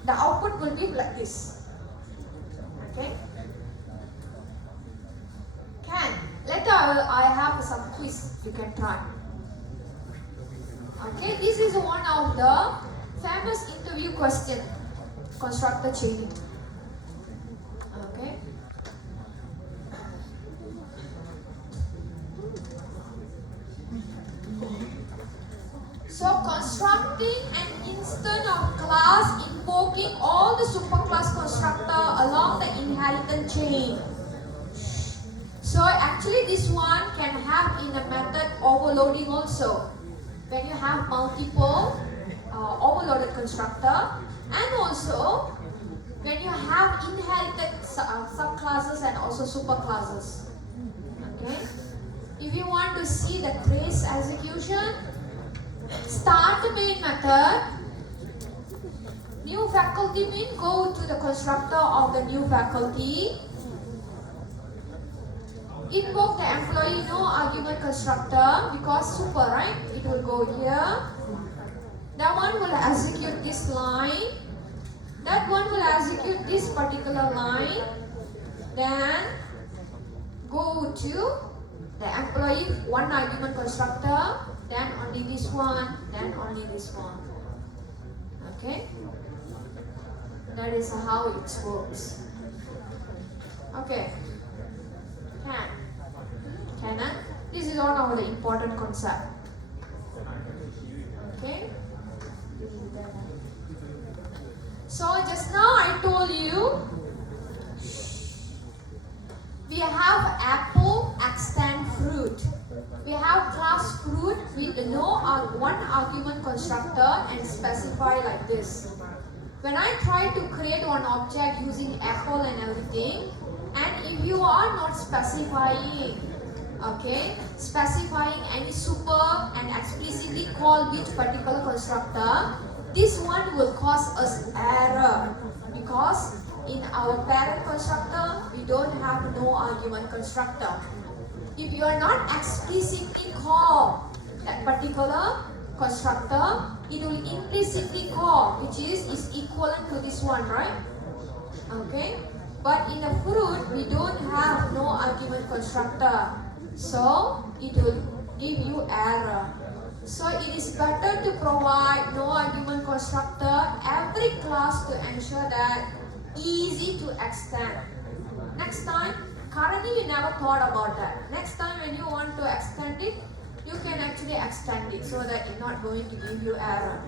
the output will be like this. Okay? Later I have some quiz you can try. Okay, this is one of the famous interview question, constructor chaining. Okay. So So constructing an instance of class invoking all the superclass constructor along the inheritance chain. So actually this one can have in a method overloading also. When you have multiple overloaded constructor, and also when you have inherited subclasses and also superclasses. Okay. If you want to see the trace execution, start the main method. New faculty mean go to the constructor of the new faculty. Invoke the employee no argument constructor because super, right? It will go here. That one will execute this line. That one will execute this particular line. Then go to the employee one argument constructor. Then only this one. Then only this one. Okay? That is how it works. Okay. Can. This is one of the important concept. Okay. So just now I told you we have apple extend fruit. We have class fruit with no one argument constructor and specify like this. When I try to create one object using apple and everything, and if you are not specifying, okay, specifying any super and explicitly call which particular constructor, this one will cause us error because in our parent constructor we don't have no argument constructor. If you are not explicitly call that particular constructor, it will implicitly call, which is equivalent to this one, right? Okay. But in the fruit, we don't have no argument constructor. So, it will give you error. So, it is better to provide no argument constructor every class to ensure that easy to extend. Next time, currently you never thought about that. Next time when you want to extend it, you can actually extend it so that it's not going to give you error.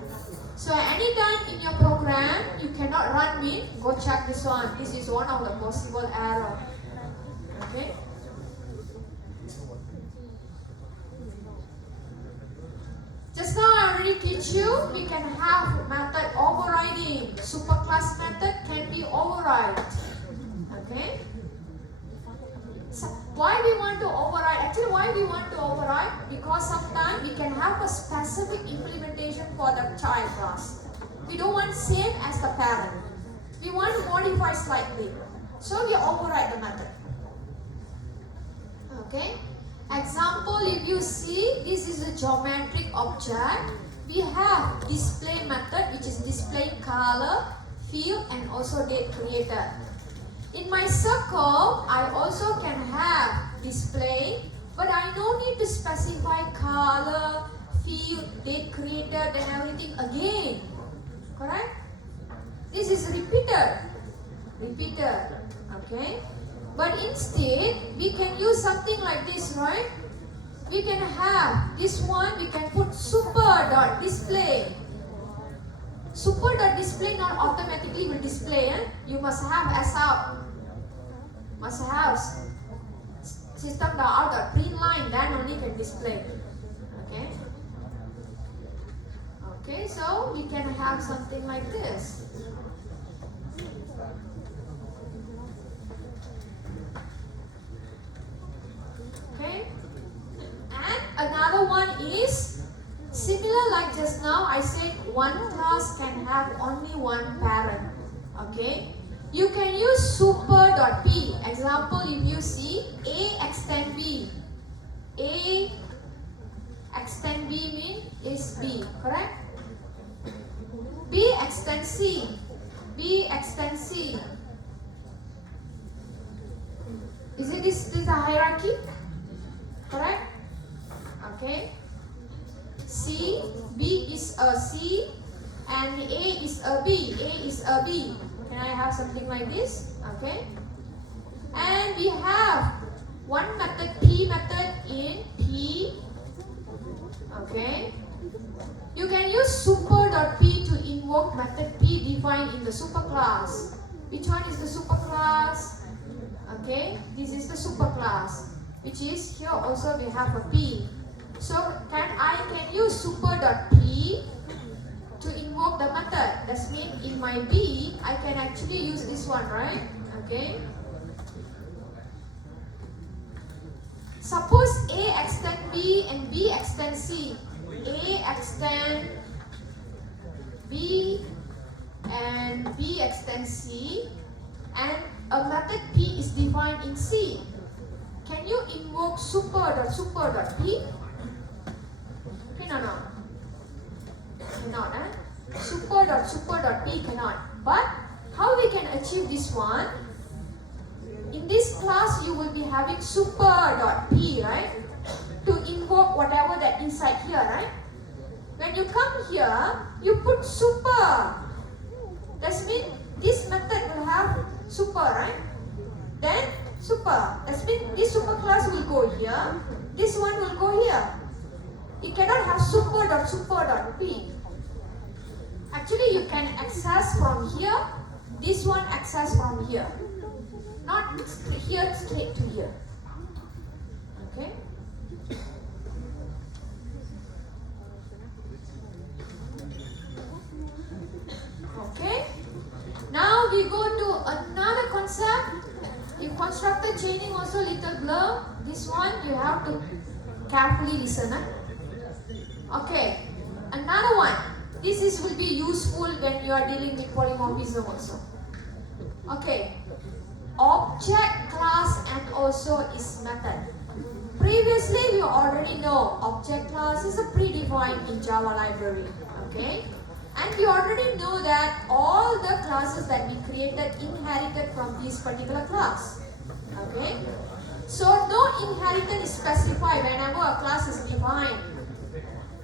So anytime in your program you cannot run min, go check this one. This is one of the possible error. Okay. Just now I already teach you we can have method overriding. Superclass method can be override. Okay. So why we want to override? Actually, why we want to override? Because sometimes we can have a specific implementation for the child class. We don't want same as the parent. We want to modify slightly. So we override the method. Okay. Example, if you see, this is a geometric object. We have display method, which is display color, field, and also date created. In my circle, I also can have display, but I don't need to specify color, field, date created, and everything again. Correct? This is repeated. Okay? But instead, we can use something like this, right? We can have this one, we can put super.display. Super.display not automatically will display. You must have as out. Must have system.out.print line, then only can display. Okay? Okay, so we can have something like this. Okay? And another one is similar like just now. I said one class can have only one parent. Okay? You can use super.p. Example, if you see A extend B. A extend B means is B, correct? B extend C. B extend C. Is it this a hierarchy? Correct? Okay. C, B is a C and A is a B. A is a B. Can I have something like this? Okay. And we have one method, P method in P. Okay. You can use super.p to invoke method p defined in the superclass. Which one is the superclass? Okay, this is the superclass, which is here also we have a p. So I can use super.p to invoke the method. That means in my b, I can actually use this one, right? Okay. Suppose A extend B and B extend C. A extend B and B extend C, and a method P is defined in C. Can you invoke super.p? No. Cannot, Super.p cannot. But how we can achieve this one? In this class, you will be having super.p, right? To invoke whatever that inside here, right? When you come here, you put super. That means this method will have super, right? Then super. That means this super class will go here. This one will go here. You cannot have super.p. Actually, you can access from here. This one access from here. Not here straight to here. Okay? Okay? Now we go to another concept. You constructed chaining also little blur. This one you have to carefully listen. Okay. Another one. This will be useful when you are dealing with polymorphism also. Okay. Object, class, and also its method. Previously, we already know object class is a predefined in Java library. Okay, and we already know that all the classes that we created inherited from this particular class. Okay, so no inheritance is specified whenever a class is defined.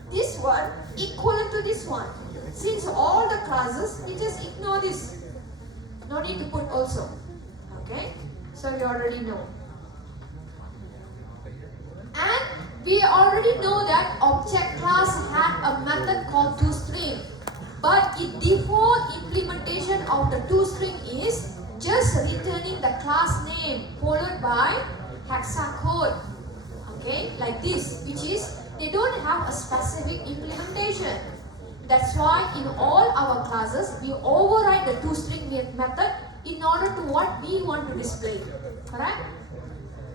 This one equivalent to this one. Since all the classes, we just ignore this. No need to put also. Okay, so you already know. And we already know that object class had a method called toString. But the default implementation of the toString is just returning the class name followed by hexacode. Okay, like this, which is they don't have a specific implementation. That's why in all our classes, we override the toString method in order to what we want to display. Correct?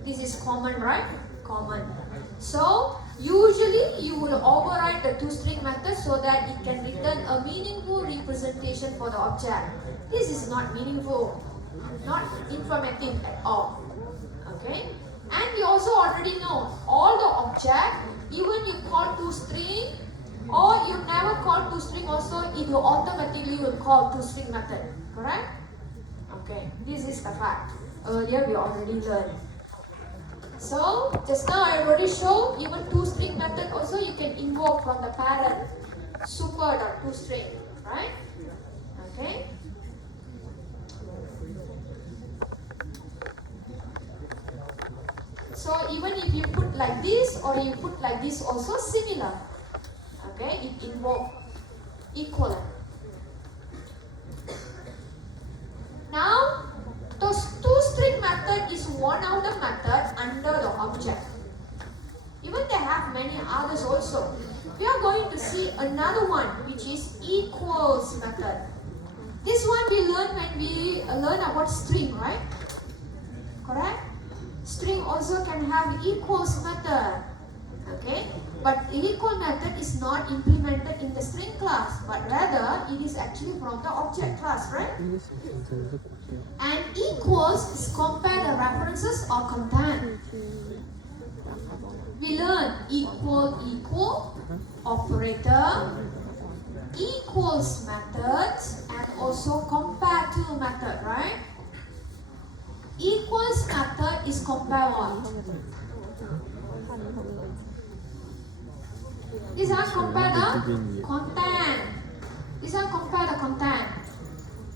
This is common, right? Common. So, usually you will override the toString method so that it can return a meaningful representation for the object. This is not meaningful, not informative at all. Okay? And we also already know all the object, even you call toString or you never call toString also, it will automatically will call toString method. Correct? Okay, this is the fact. Earlier we already learned. So, just now I already showed even toString method also you can invoke from the parent super.toString, right? Okay. So even if you put like this or you put like this also similar. Okay, it invoke equivalent. Now, the toString method is one of the method under the object. Even they have many others also. We are going to see another one which is equals method. This one we learn when we learn about string, right? Correct? String also can have equals method. Okay? But equal method is not implemented in the string class, but rather it is actually from the object class, right? And equals is compare the references or content. We learn equal, operator, equals methods, and also compare to method, right? Equals method is compare what? This one compare the content. This one compare the content.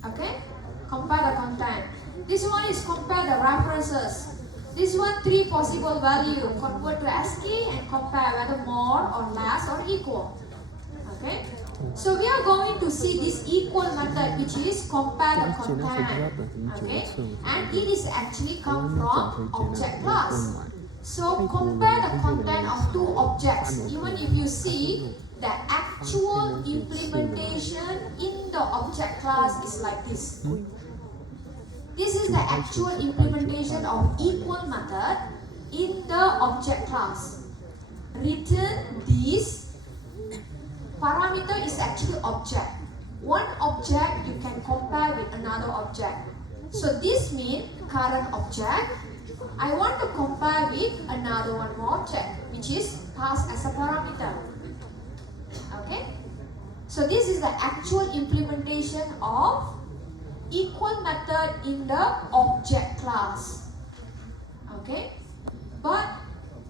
Okay? Compare the content. This one is compare the references. This one 3 possible value. Convert to ASCII and compare whether more or less or equal. Okay. So we are going to see this equal method, which is compare the content. Okay. And it is actually come from object class. So compare the content of two objects. Even if you see the actual implementation in the object class is like this. This is the actual implementation of equal method in the object class. Written this parameter is actually object. One object you can compare with another object. So this means current object. I want to compare with another one more object, which is passed as a parameter. Okay? So this is the actual implementation of equal method in the object class. Okay? But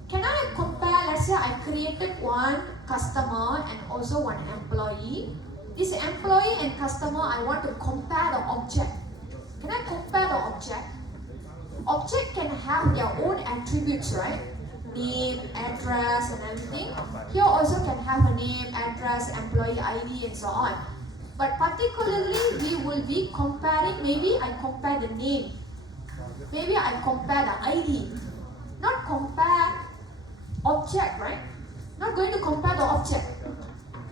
can I compare, let's say I created one customer and also one employee. This employee and customer, I want to compare the object. Can I compare the object? Object can have their own attributes, right? Name, address, and everything. Here also can have a name, address, employee ID, and so on. But particularly, we will be comparing, maybe I compare the name. Maybe I compare the ID. Not compare object, right? Not going to compare the object.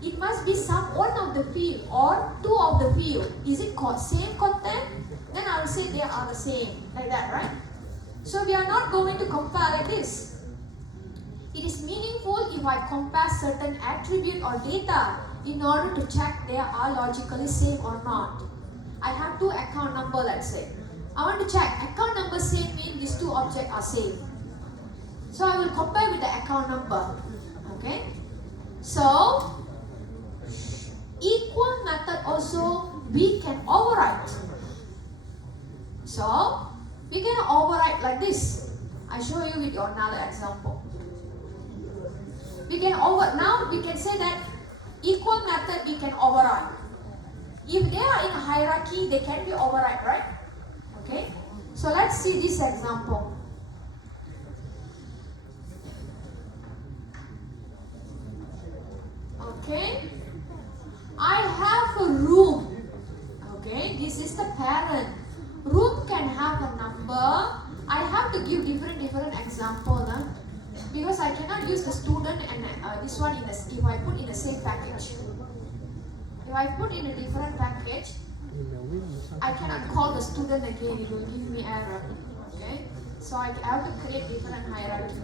It must be some one of the field or two of the field. Is it same content? Then I will say they are the same. Like that, right? So we are not going to compare like this. It is meaningful if I compare certain attribute or data in order to check they are logically same or not. I have two account number, let's say. I want to check account number same means these two objects are same. So I will compare with the account number. Okay? So equal method also we can override. So we can override like this. I show you with another example. Now we can say that equal method we can override. If they are in a hierarchy, they can be override, right? Okay. So let's see this example. Okay. I have a room. Okay. This is the parent. Room can have a number. I have to give different example, because I cannot use the student and this one in if I put in the same package. If I put in a different package, I cannot call the student again. It will give me error. Okay, so I have to create different hierarchy.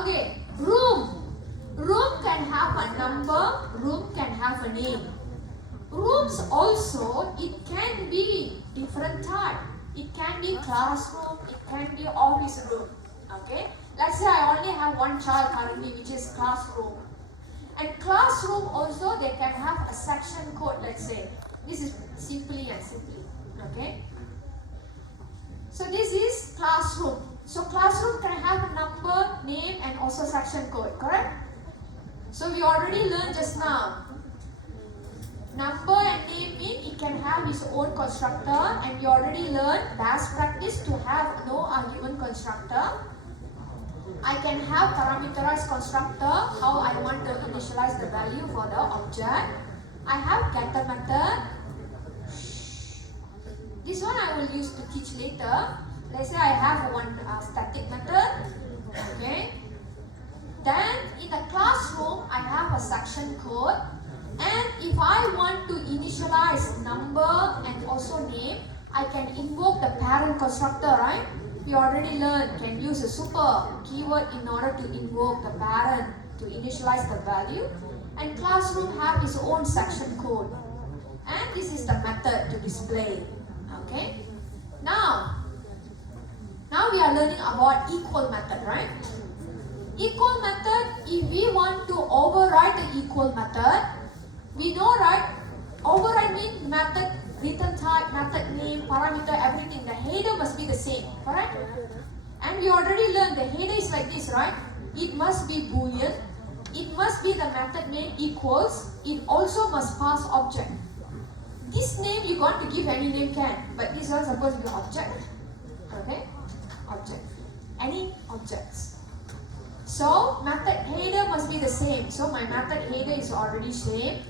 Okay, room. Room can have a number. Room can have a name. Rooms also, it can be different type. It can be classroom, it can be office room. Okay? Let's say I only have one child currently, which is classroom. And classroom also, they can have a section code, let's say. This is simply. Okay? So this is classroom. So classroom can have a number, name, and also section code, correct? So we already learned just now. Number and name mean it can have its own constructor, and you already learned best practice to have no argument constructor. I can have parameterized constructor, how I want to initialize the value for the object. I have getter method. This one I will use to teach later. Let's say I have one static method. Okay. Then in the classroom, I have a section code. And if I want to initialize number and also name, I can invoke the parent constructor, right? We already learned can use a super keyword in order to invoke the parent to initialize the value. And classroom have its own section code. And this is the method to display. Okay? Now we are learning about equal method, right? Equal method, if we want to override the equal method, we know, right? Override means method, return type, method name, parameter, everything. The header must be the same, correct? And we already learned the header is like this, right? It must be Boolean. It must be the method name equals. It also must pass object. This name you want to give any name can, but this one supposed to be object. Okay? Object. Any objects. So method header must be the same. So my method header is already same.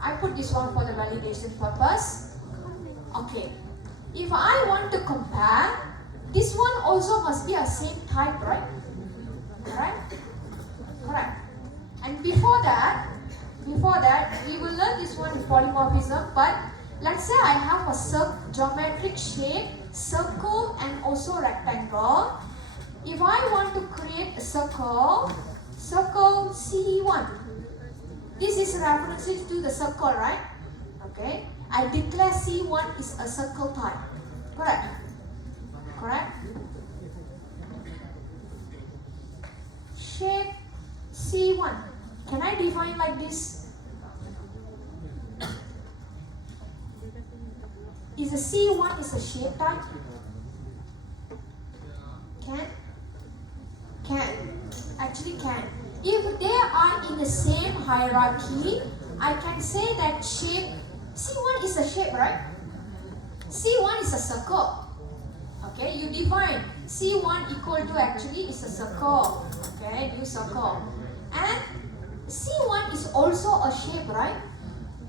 I put this one for the validation purpose. Okay. If I want to compare, this one also must be a same type, right? Correct? Correct. And before that, we will learn this one polymorphism. But let's say I have a geometric shape, circle and also rectangle. If I want to create a circle C1. This is references to the circle, right? Okay. I declare C1 is a circle type. Correct? Correct? Shape C1. Can I define like this? Is a C1 is a shape type? Can. Actually can. If they are in the same hierarchy, I can say that shape C1 is a shape, right? C1 is a circle. Okay, you define C1 equal to actually is a circle. Okay, new circle. And C1 is also a shape, right?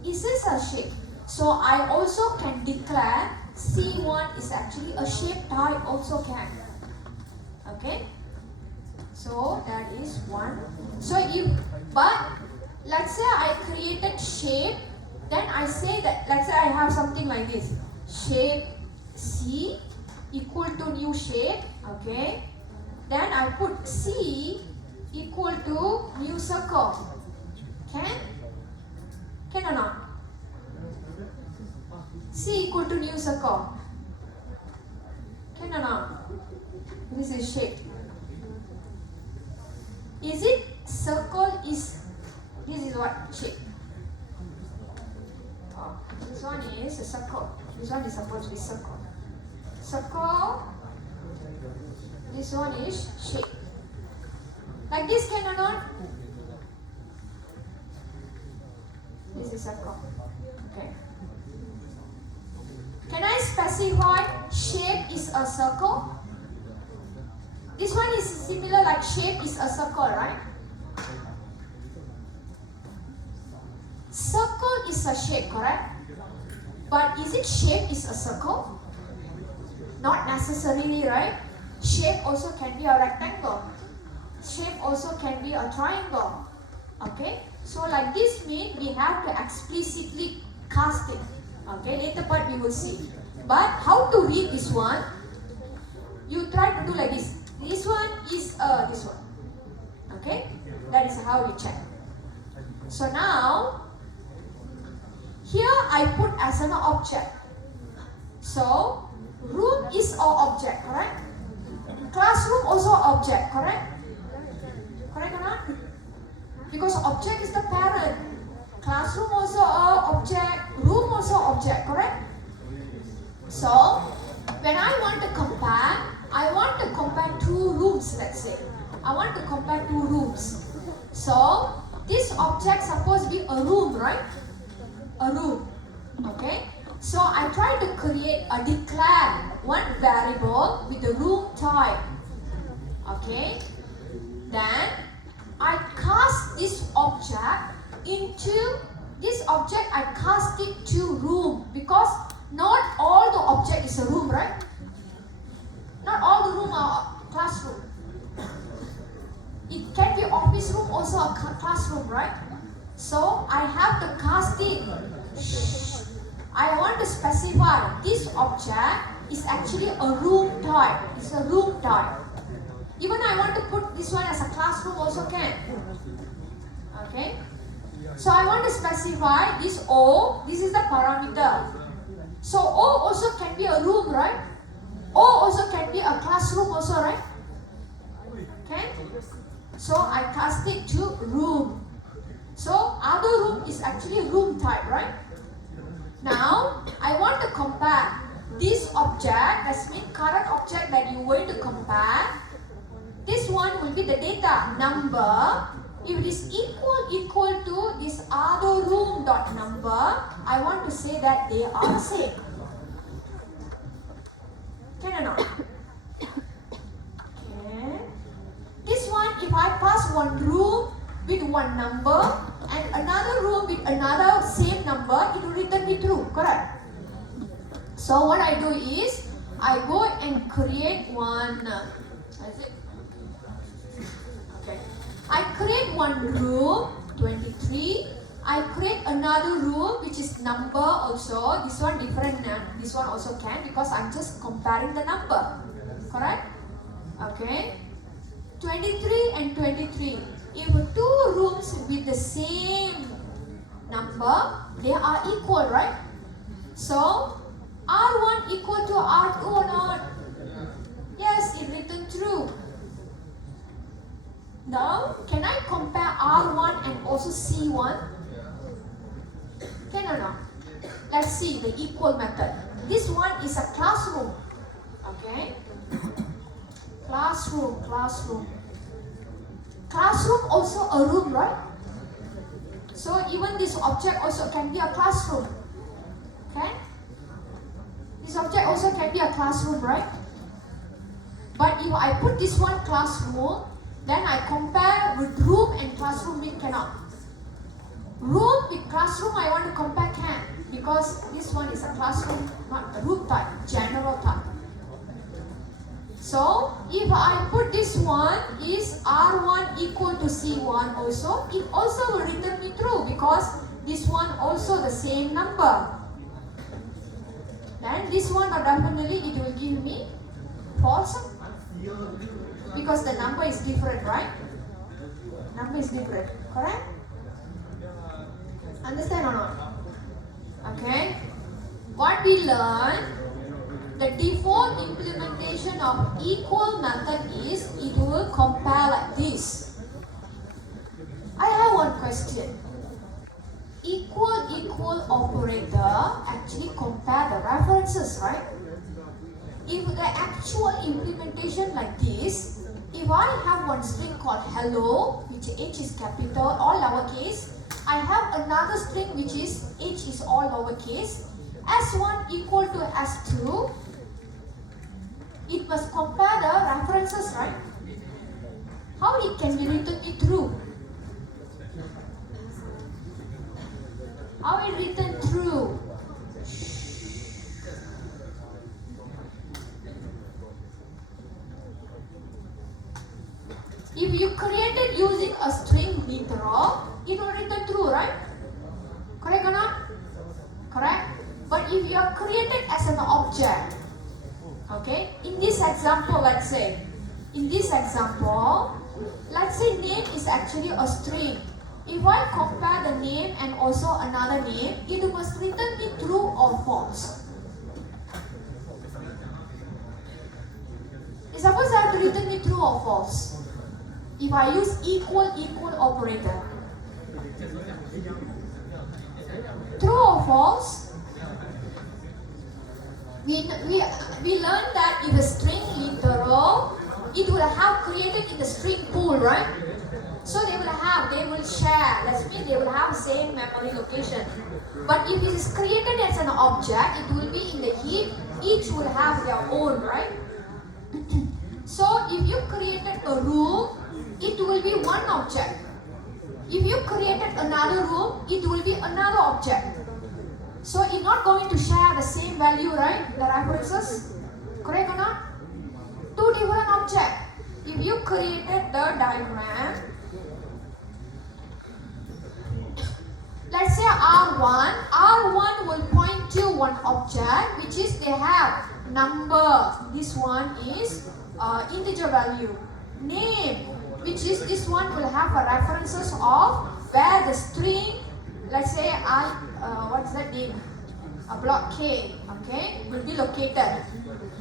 Is this a shape? So I also can declare C1 is actually a shape type also can. Okay? So that is one. So but let's say I created shape, then I say that, let's say I have something like this. Shape C equal to new shape, okay? Then I put C equal to new circle. Can or not? C equal to new circle. Can or not? This is shape. Is it circle is, this is what shape. Oh, this one is a circle. This one is supposed to be circle. Circle. This one is shape. Like this can or not? This is circle. Okay. Can I specify shape is a circle? This one is similar like shape is a circle, right? Circle is a shape, correct? But is it shape is a circle? Not necessarily, right? Shape also can be a rectangle. Shape also can be a triangle. Okay? So like this means we have to explicitly cast it. Okay, later part we will see. But how to read this one? You try to do like this. This one is this one. Okay? That is how we check. So now, here I put as an object. So, room is an object, correct? Classroom also object, correct? Correct or not? Because object is the parent. Classroom also object, room also object, correct? So, when I want to compare two rooms, let's say. I want to compare two rooms. So, this object supposed to be a room, right? A room. Okay? So, I try to declare one variable with the room type. Okay? Then, I cast this object into this object, I cast it to room because not all the object is a room, right? Not all the room are classroom. It can be office room, also a classroom, right? So I have to cast it. I want to specify this object is actually a room type. It's a room type. Even I want to put this one as a classroom also can. Okay? So I want to specify this O, this is the parameter. So O also can be a room, right? O also can be a classroom also, right? Okay? So I cast it to room. So other room is actually room type, right? Now I want to compare this object, that means current object that you want to compare. This one will be the data number. If it is equal to this other room dot number, I want to say that they are the same. Can or not? Okay. This one, if I pass one room with one number and another room with another same number, it will return me true, correct? So what I do is, I go and create one, okay. I create one room, 23. I create another room which is number also. This one different, this one also can, because I'm just comparing the number, correct? Okay. 23 and 23. If two rooms with the same number, they are equal, right? So, R1 equal to R2 or not? Yes, it written true. Now, can I compare R1 and also C1? Can or not? Let's see the equal method. This one is a classroom. Okay? Classroom. Classroom also a room, right? So even this object also can be a classroom. Okay? This object also can be a classroom, right? But if I put this one classroom, then I compare with room and classroom, it cannot. Room with classroom I want to compare can, because this one is a classroom, not a room type, general type. So if I put this one is R1 equal to C1 also, it also will return me true, because this one also the same number. Then this one definitely it will give me false, because the number is different, right? Number is different, correct? Understand or not? Okay. What we learn, the default implementation of equal method is it will compare like this. I have one question. Equal operator actually compare the references, right? If the actual implementation like this, if I have one string called hello, which H is capital, all lowercase, I have another string which is H is all lowercase, S1 equal to S2, it must compare the references, right? How it can be written it true? How it written true? If you created using a string literal, it will return true, right? Correct or not? Correct? But if you are created as an object, okay, in this example, let's say name is actually a string. If I compare the name and also another name, it must return me true or false. Suppose I have to return me true or false. If I use equal operator. True or false? We learned that if a string literal, it will have created in the string pool, right? So they will share. That means they will have same memory location. But if it is created as an object, it will be in the heap. Each will have their own, right? So if you created a room, it will be one object. If you created another room, it will be another object. So it's not going to share the same value, right? The references, correct or not? Two different objects. If you created the diagram, let's say R1 will point to one object, which is they have number. This one is integer value. Name, which is this one will have a references of where the string, let's say what's that name? A block K, okay, will be located.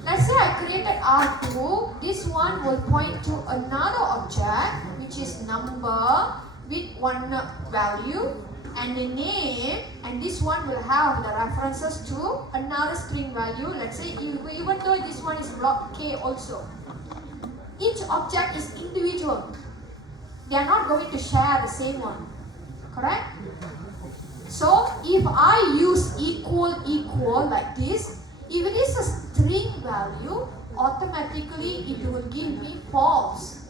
Let's say I created R2, this one will point to another object, which is number with one value, and the name, and this one will have the references to another string value. Let's say even though this one is block K also. Each object is individual. They are not going to share the same one. Correct? So if I use equal like this, if it is a string value, automatically it will give me false.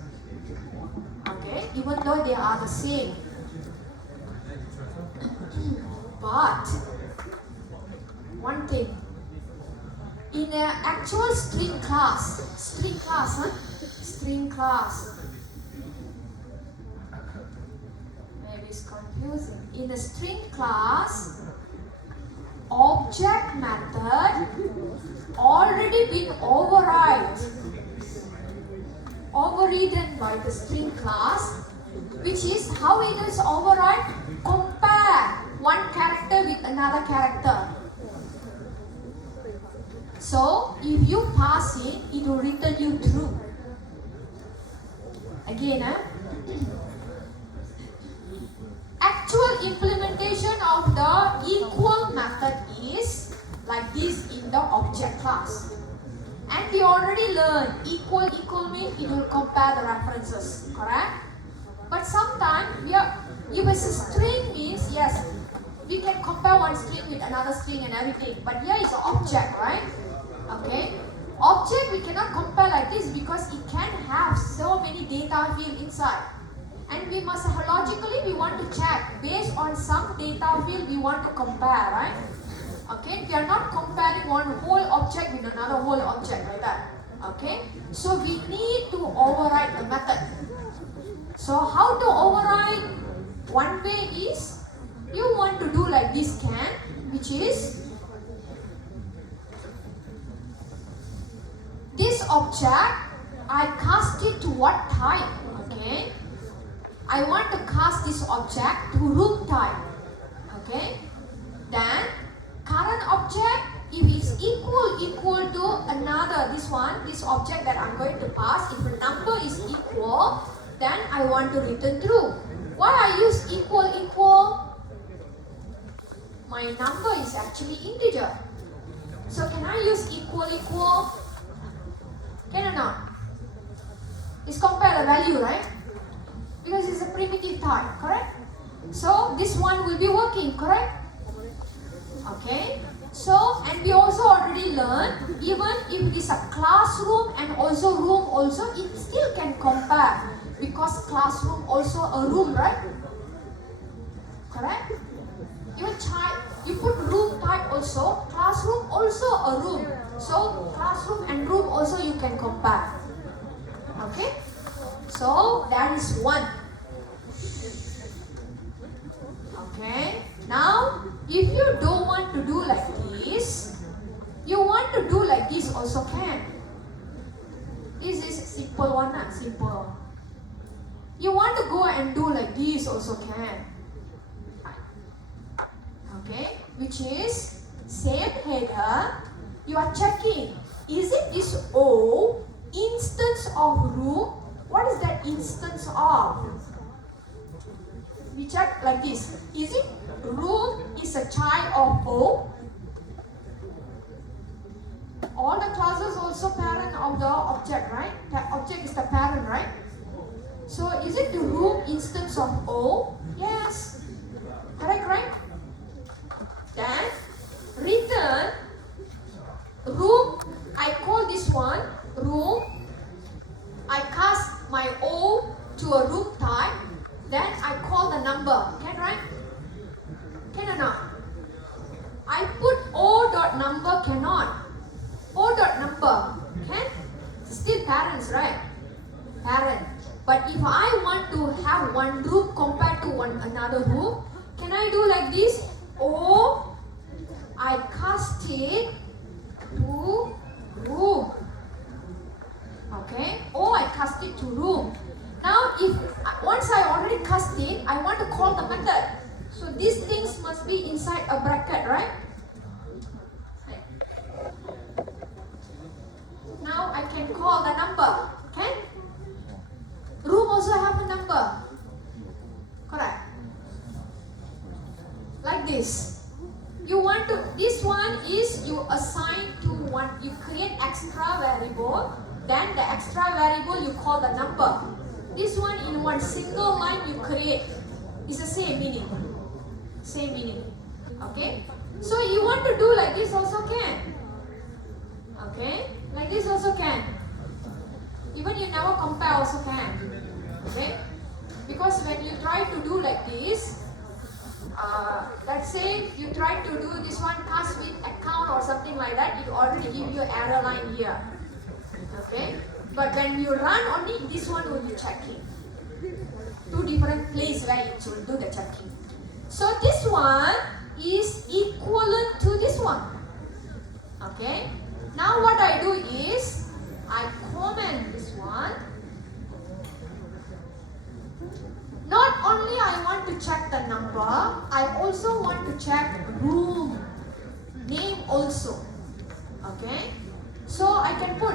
Okay? even though they are the same. But one thing, in an actual string class, maybe it's confusing. In a string class, object method already been overridden by the string class, which is how it is override? Compare one character with another character. So if you pass it, it will return you true. Again, actual implementation of the equal method is like this in the object class. And we already learned equal means it will compare the references, correct? But sometimes if it's a string means yes, we can compare one string with another string and everything. But here is an object, right? Okay. Object we cannot compare like this because it can have so many data field inside. And we must logically we want to check based on some data field we want to compare, right? Okay, we are not comparing one whole object with another whole object like that. Okay, so we need to override the method. So how to override? One way is you want to do like this can, which is this object I cast it to what type? Okay, I want to cast this object to room type. Okay, then current object, if it's equal to another, this object that I'm going to pass, if the number is equal, then I want to return true. Why I use equal? My number is actually integer. So can I use equal? Can or not? It's compare the value, right? Because it's a primitive type, correct? So this one will be working, correct? Okay, so and we also already learned even if it is a classroom and also room also, it still can compare because classroom also a room, right? Correct? Even child, you put room type also, classroom also a room. So classroom and room also you can compare. Okay? So that is one. Okay, now if you don't want to do like this, you want to do like this also can. This is simple one, simple. You want to go and do like this also can. Okay, which is same header. You are checking, is it this O instance of room? What is that instance of? We check like this. Is it room is a child of O? All the classes also parent of the object, right? The object is the parent, right? So is it the room instance of O? Yes. Correct, right? Then return room. I call this one room. I cast my O to a room type. Then I call the number. Can, right? Can or not? I put O dot number cannot. O dot number can? Still parents, right? Parent. But if I want to have one room compared to another room, can I do like this? O, I cast it to room. Okay? O, I cast it to room. Now, if once I already cast it, I want to call the method. So these things must be inside a bracket, right? Now I can call the number. Can? Room also have a number. Correct. Like this. You want to, this one is you assign to one, you create extra variable, then the extra variable you call the number. This one in one single line you create. It's the same meaning. Same meaning. Okay? So you want to do like this also can. Okay? Like this also can. Even you never compare also can. Okay? Because when you try to do like this, let's say you try to do this one pass with account or something like that, it already give you error line here. Okay? But when you run only, this one will be checking. Two different places where it will do the checking. So this one is equivalent to this one. Okay? Now what I do is, I comment this one. Not only I want to check the number, I also want to check room name also. Okay? So I can put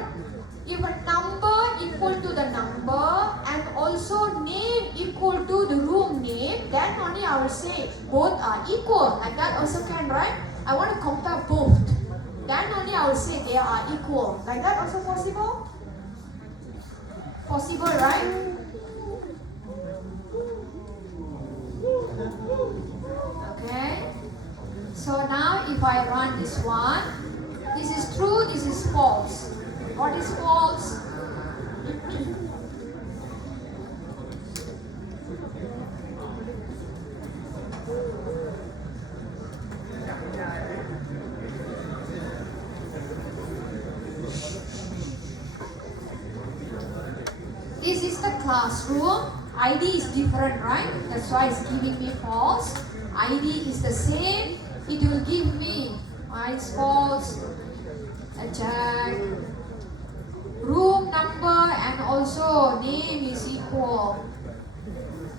if a number equal to the number and also name equal to the room name, then only I will say both are equal. Like that also can, right? I want to compare both. Then only I will say they are equal. Like that also possible? Possible, right? Okay. So now if I run this one, this is true, this is false. What is false? This is the classroom. ID is different, right? That's why it's giving me false. ID is the same. It will give me it's false. I check. Room number and also name is equal.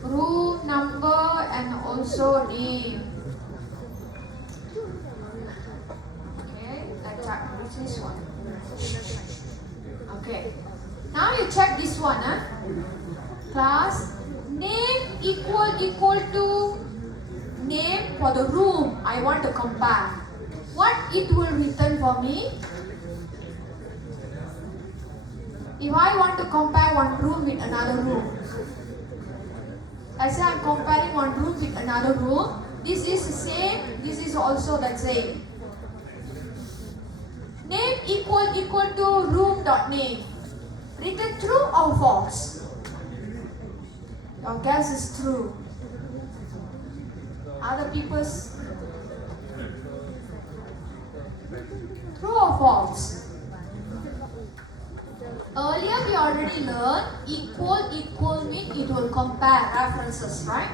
Room number and also name. Okay, let's check this one. Okay. Now you check this one, class name equal to name for the room I want to compare. What it will return for me? If I want to compare one room with another room, let's say I'm comparing one room with another room. This is the same. This is also the same. Name equal to room dot name. Return true or false? Your guess is true. Other people's true or false? Earlier we already learned equal mean it will compare references, right?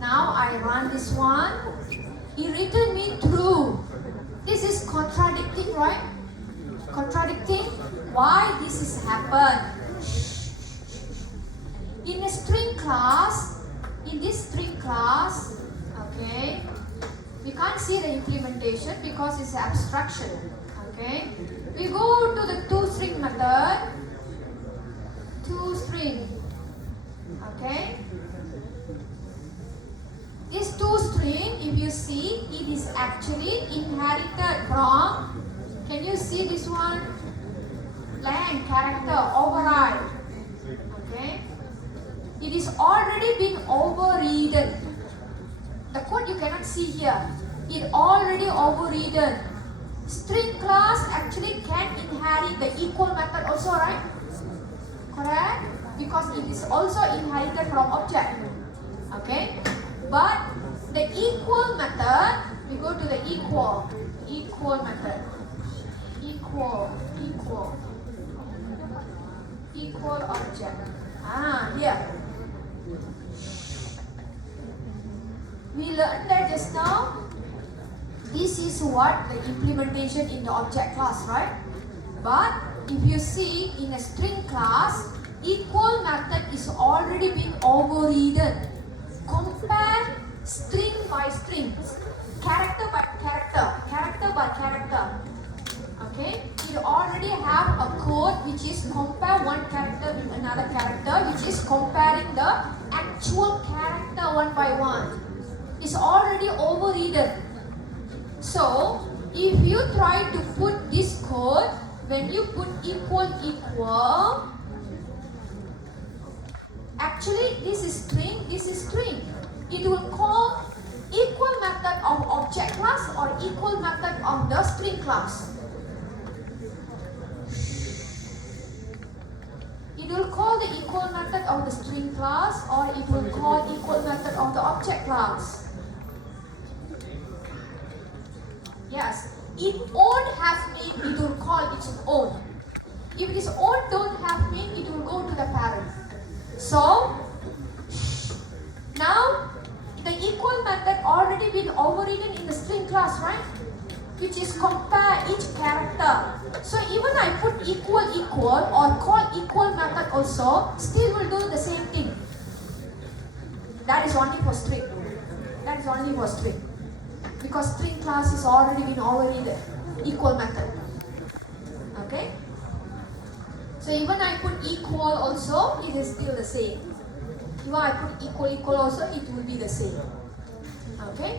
Now I run this one. It return me true. This is contradicting, right? Contradicting. Why this is happened? In a string class, in this string class, okay, we can't see the implementation because it's abstraction. Okay, we go to the toString method. toString. Okay, this toString, if you see, it is actually inherited from. Can you see this one? Len character override. Okay, it is already been overridden. The code you cannot see here. It already overridden. String class actually can inherit the equal method also, right? Correct? Because it is also inherited from object. Okay? But the equal method, we go to the equal method. Equal object. Here. We learned that just now. This is what the implementation in the object class, right? But if you see in a string class, equal method is already being overridden. Compare string by string, character by character, character by character. Okay? You already have a code which is compare one character with another character, which is comparing the actual character one by one. It's already overridden. So, if you try to put this code, when you put equal, actually this is string. It will call equal method of object class or equal method of the string class. It will call the equal method of the string class, or it will call equal method of the object class. Yes, if own have main, it will call its own. If this own don't have main, it will go to the parent. So now the equal method already been overridden in the string class, right? Which is compare each character. So even I put equal or call equal method also, still will do the same thing. That is only for string. That is only for string. Because string class is already been overridden. Equal method. Okay? So even I put equal also, it is still the same. Even I put equal also, it will be the same. Okay?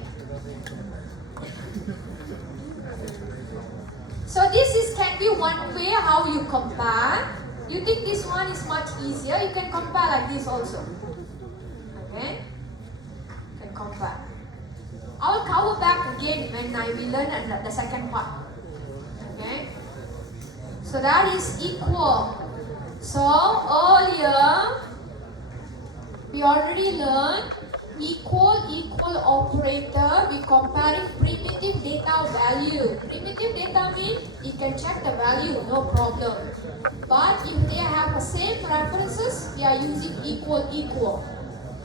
So this can be one way how you compare. You think this one is much easier, you can compare like this also. Okay? You can compare. I will cover back again when I will learn the second part. Okay? So that is equal. So earlier we already learned equal operator. We comparing primitive data value. Primitive data means you can check the value, no problem. But if they have the same references, we are using equal.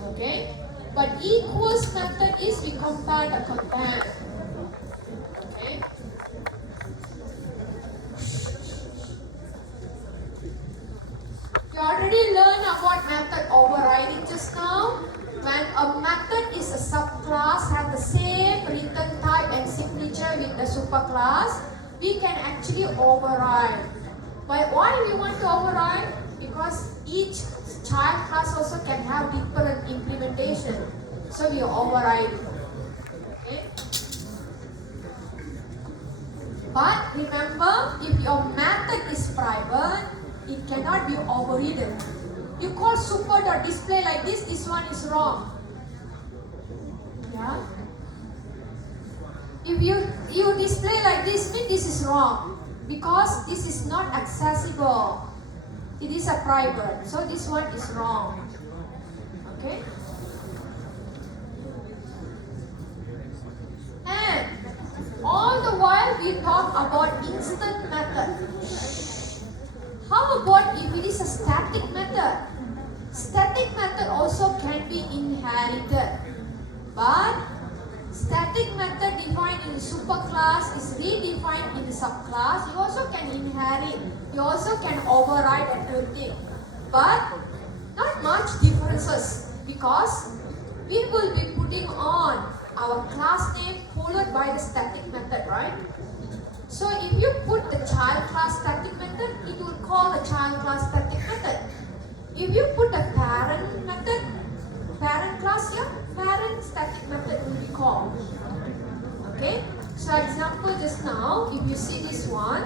Okay? But equals method is we compare the content. Okay? We already learned about method overriding just now. When a method is a subclass, have the same return type and signature with the superclass, we can actually override. But why we want to override? Because each child class also can have different implementation. So we override. Okay? But remember, if your method is private, it cannot be overridden. You call super.display like this one is wrong. Yeah? If you display like this, means this is wrong. Because this is not accessible. It is a private. So this one is wrong. Okay? And all the while we talk about instant method. How about if it is a static method? Static method also can be inherited. But static method defined in the superclass is redefined in the subclass. You also can inherit. You also can override and everything. But not much differences because we will be putting on our class name followed by the static method, right? So if you put the child class static method, it will call the child class static method. If you put a parent method, parent class here, parent static method will be called. Okay? So example just now, if you see this one,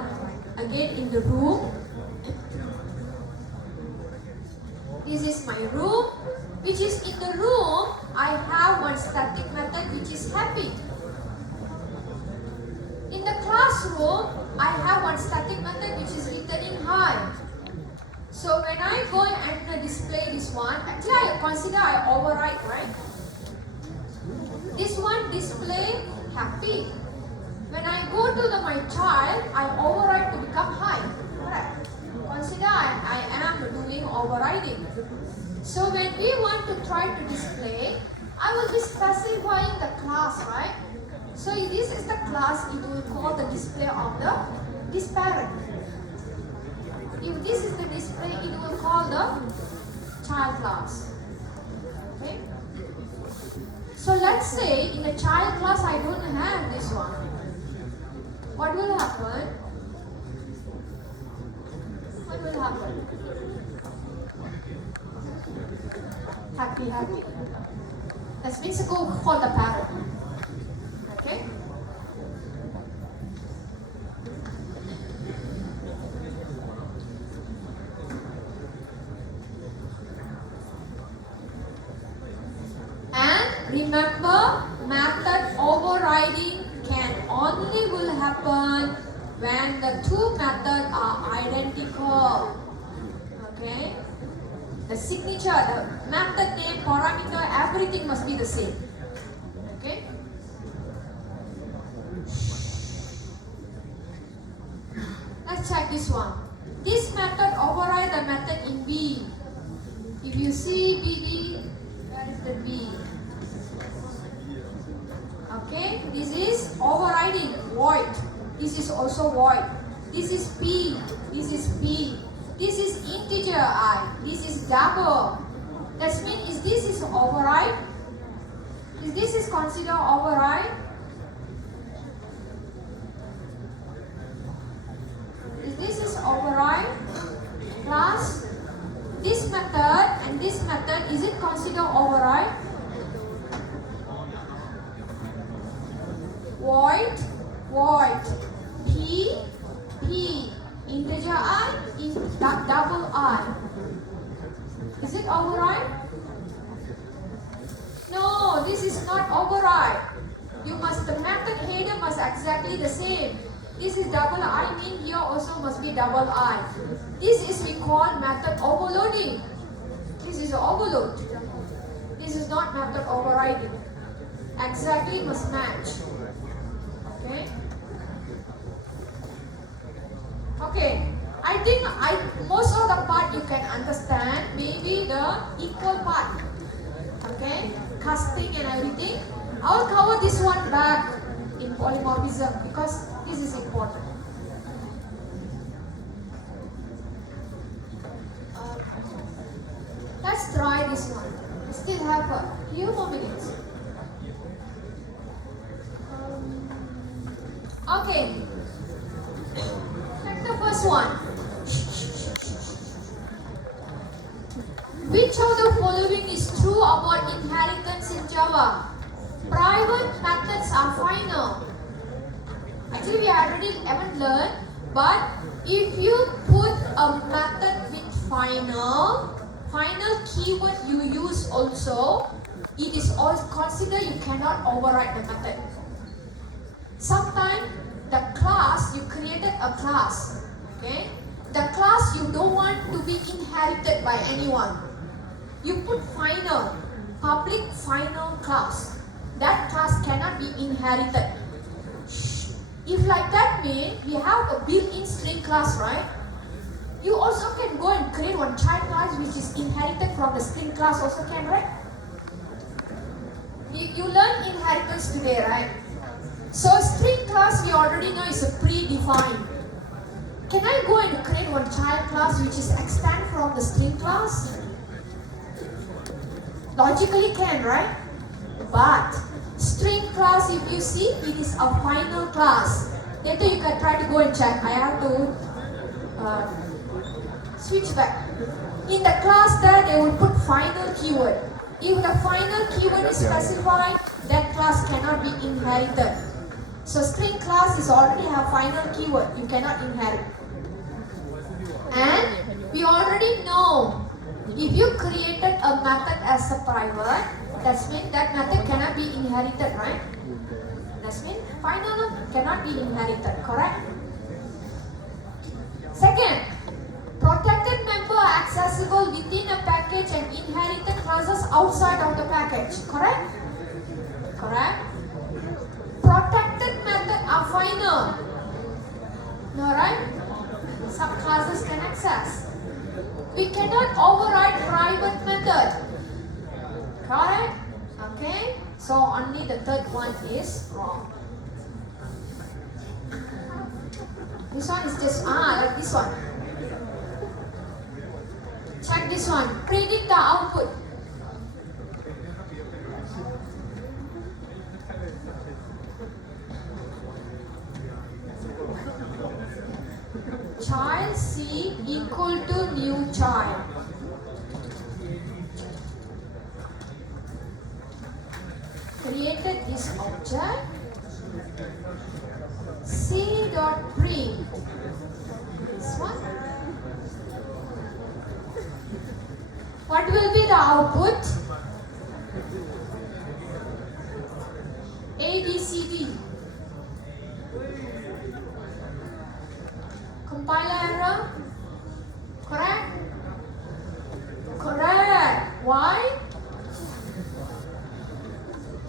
again in the room, this is my room, which is in the room, I have one static method which is happy. In the classroom, I have one static method which is returning hi. So when I go and display this one, actually I consider I override, right? This one display happy. When I go to my child, I override to become hi. Correct. Consider I am doing overriding. So when we want to try to display, I will be specifying the class, right? So if this is the class, it will call the display of this parent. If this is the display, it will call the child class. Okay? So let's say in the child class, I don't have this one. What will happen? What will happen? Happy. That means go for the parent. Okay? And remember, method overriding only will happen when the two methods are identical. Okay? The signature, the method name, parameter, everything must be the same. Okay? Let's check this one. This method override the method in B. If you see BD, where is the B? Okay, this is overriding, void. This is also void. This is P. This is P. This is integer I. This is double. That means this is override? Is this is considered override? Is this is override? Plus this method and this method, is it considered override? Void, void. P, P. Integer I, double I. Is it override? No, this is not override. You must, the method header must exactly the same. This is double I, mean here also must be double I. This is we call method overloading. This is overload. This is not method overriding. Exactly must match. Okay. Okay. I think most of the part you can understand. Maybe the equal part. Okay. Casting and everything. I will cover this one back in polymorphism because this is important. Let's try this one. We still have a few more minutes. Okay. Check the first one. Which of the following is true about inheritance in Java? Private methods are final. Actually, we already haven't learned, but if you put a method with final keyword you use also, it is always considered you cannot override the method. Sometimes the class, you created a class, okay? The class you don't want to be inherited by anyone. You put final, public final class. That class cannot be inherited. If like that means we have a built-in string class, right? You also can go and create one child class which is inherited from the string class also can, right? You learn inheritance today, right? So string class we already know is a predefined. Can I go and create one child class which is extend from the string class? Logically can, right? But string class, if you see, it is a final class. Later you can try to go and check. I have to switch back. In the class there, they will put final keyword. If the final keyword is specified, that class cannot be inherited. So string class is already have final keyword. You cannot inherit. And we already know, if you created a method as a private, that means that method cannot be inherited, right? That means final cannot be inherited, correct? Second, protected member are accessible within a package and inherited classes outside of the package, correct? Correct? Protected method are final. No, right? Some classes can access. We cannot override private method. Correct? Okay? So only the third one is wrong. This one is just, like this one. Check this one. Predict the output. Child C equal to new child. Created this object. C dot print. This one. What will be the output? A, B, C, D. Compiler error? Correct? Correct.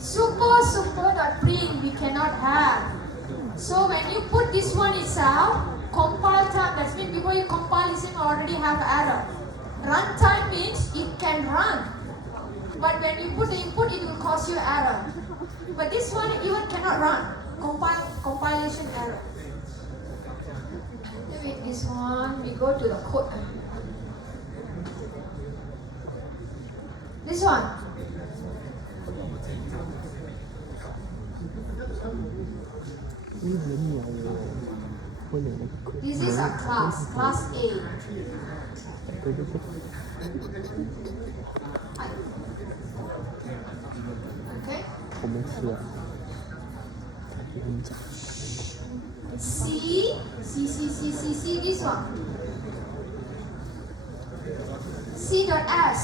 super.print we cannot have. So when you put this one itself, compile time, that means before you compile this you already have error. Run time means it can run. But when you put the input, it will cause you error. But this one even cannot run. Compilation error. With this one, we go to the code. This one. This is a class A. Okay. C, this one. C.S.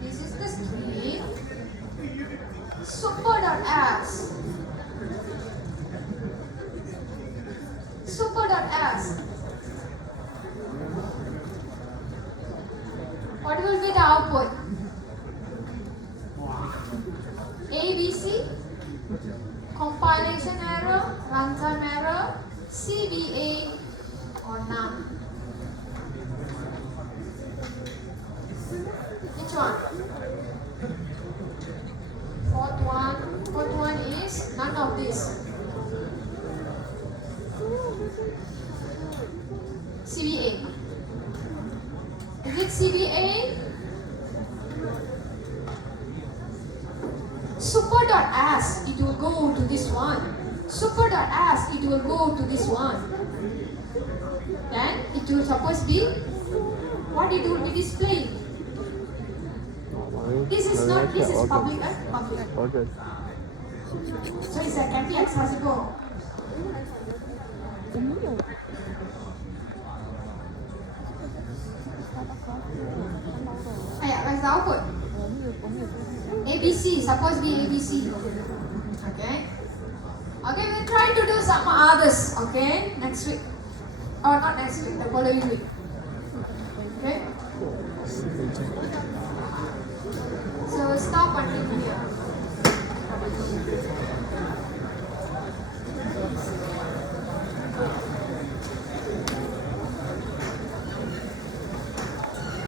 This is the string. Super.S. What will be the output? ABC, compilation error, runtime error, CBA, or none. Which one? Fourth one is none of this. CBA. Is it CBA? Super.S, it will go to this one. Super.S, it will go to this one. Then it will suppose be what it will be displaying. This is public. Okay. So it's can be accessible. Where's the output? ABC, suppose be ABC. Okay. Okay, we'll try to do some others. Okay, next week. Or not next week, the following week. Okay.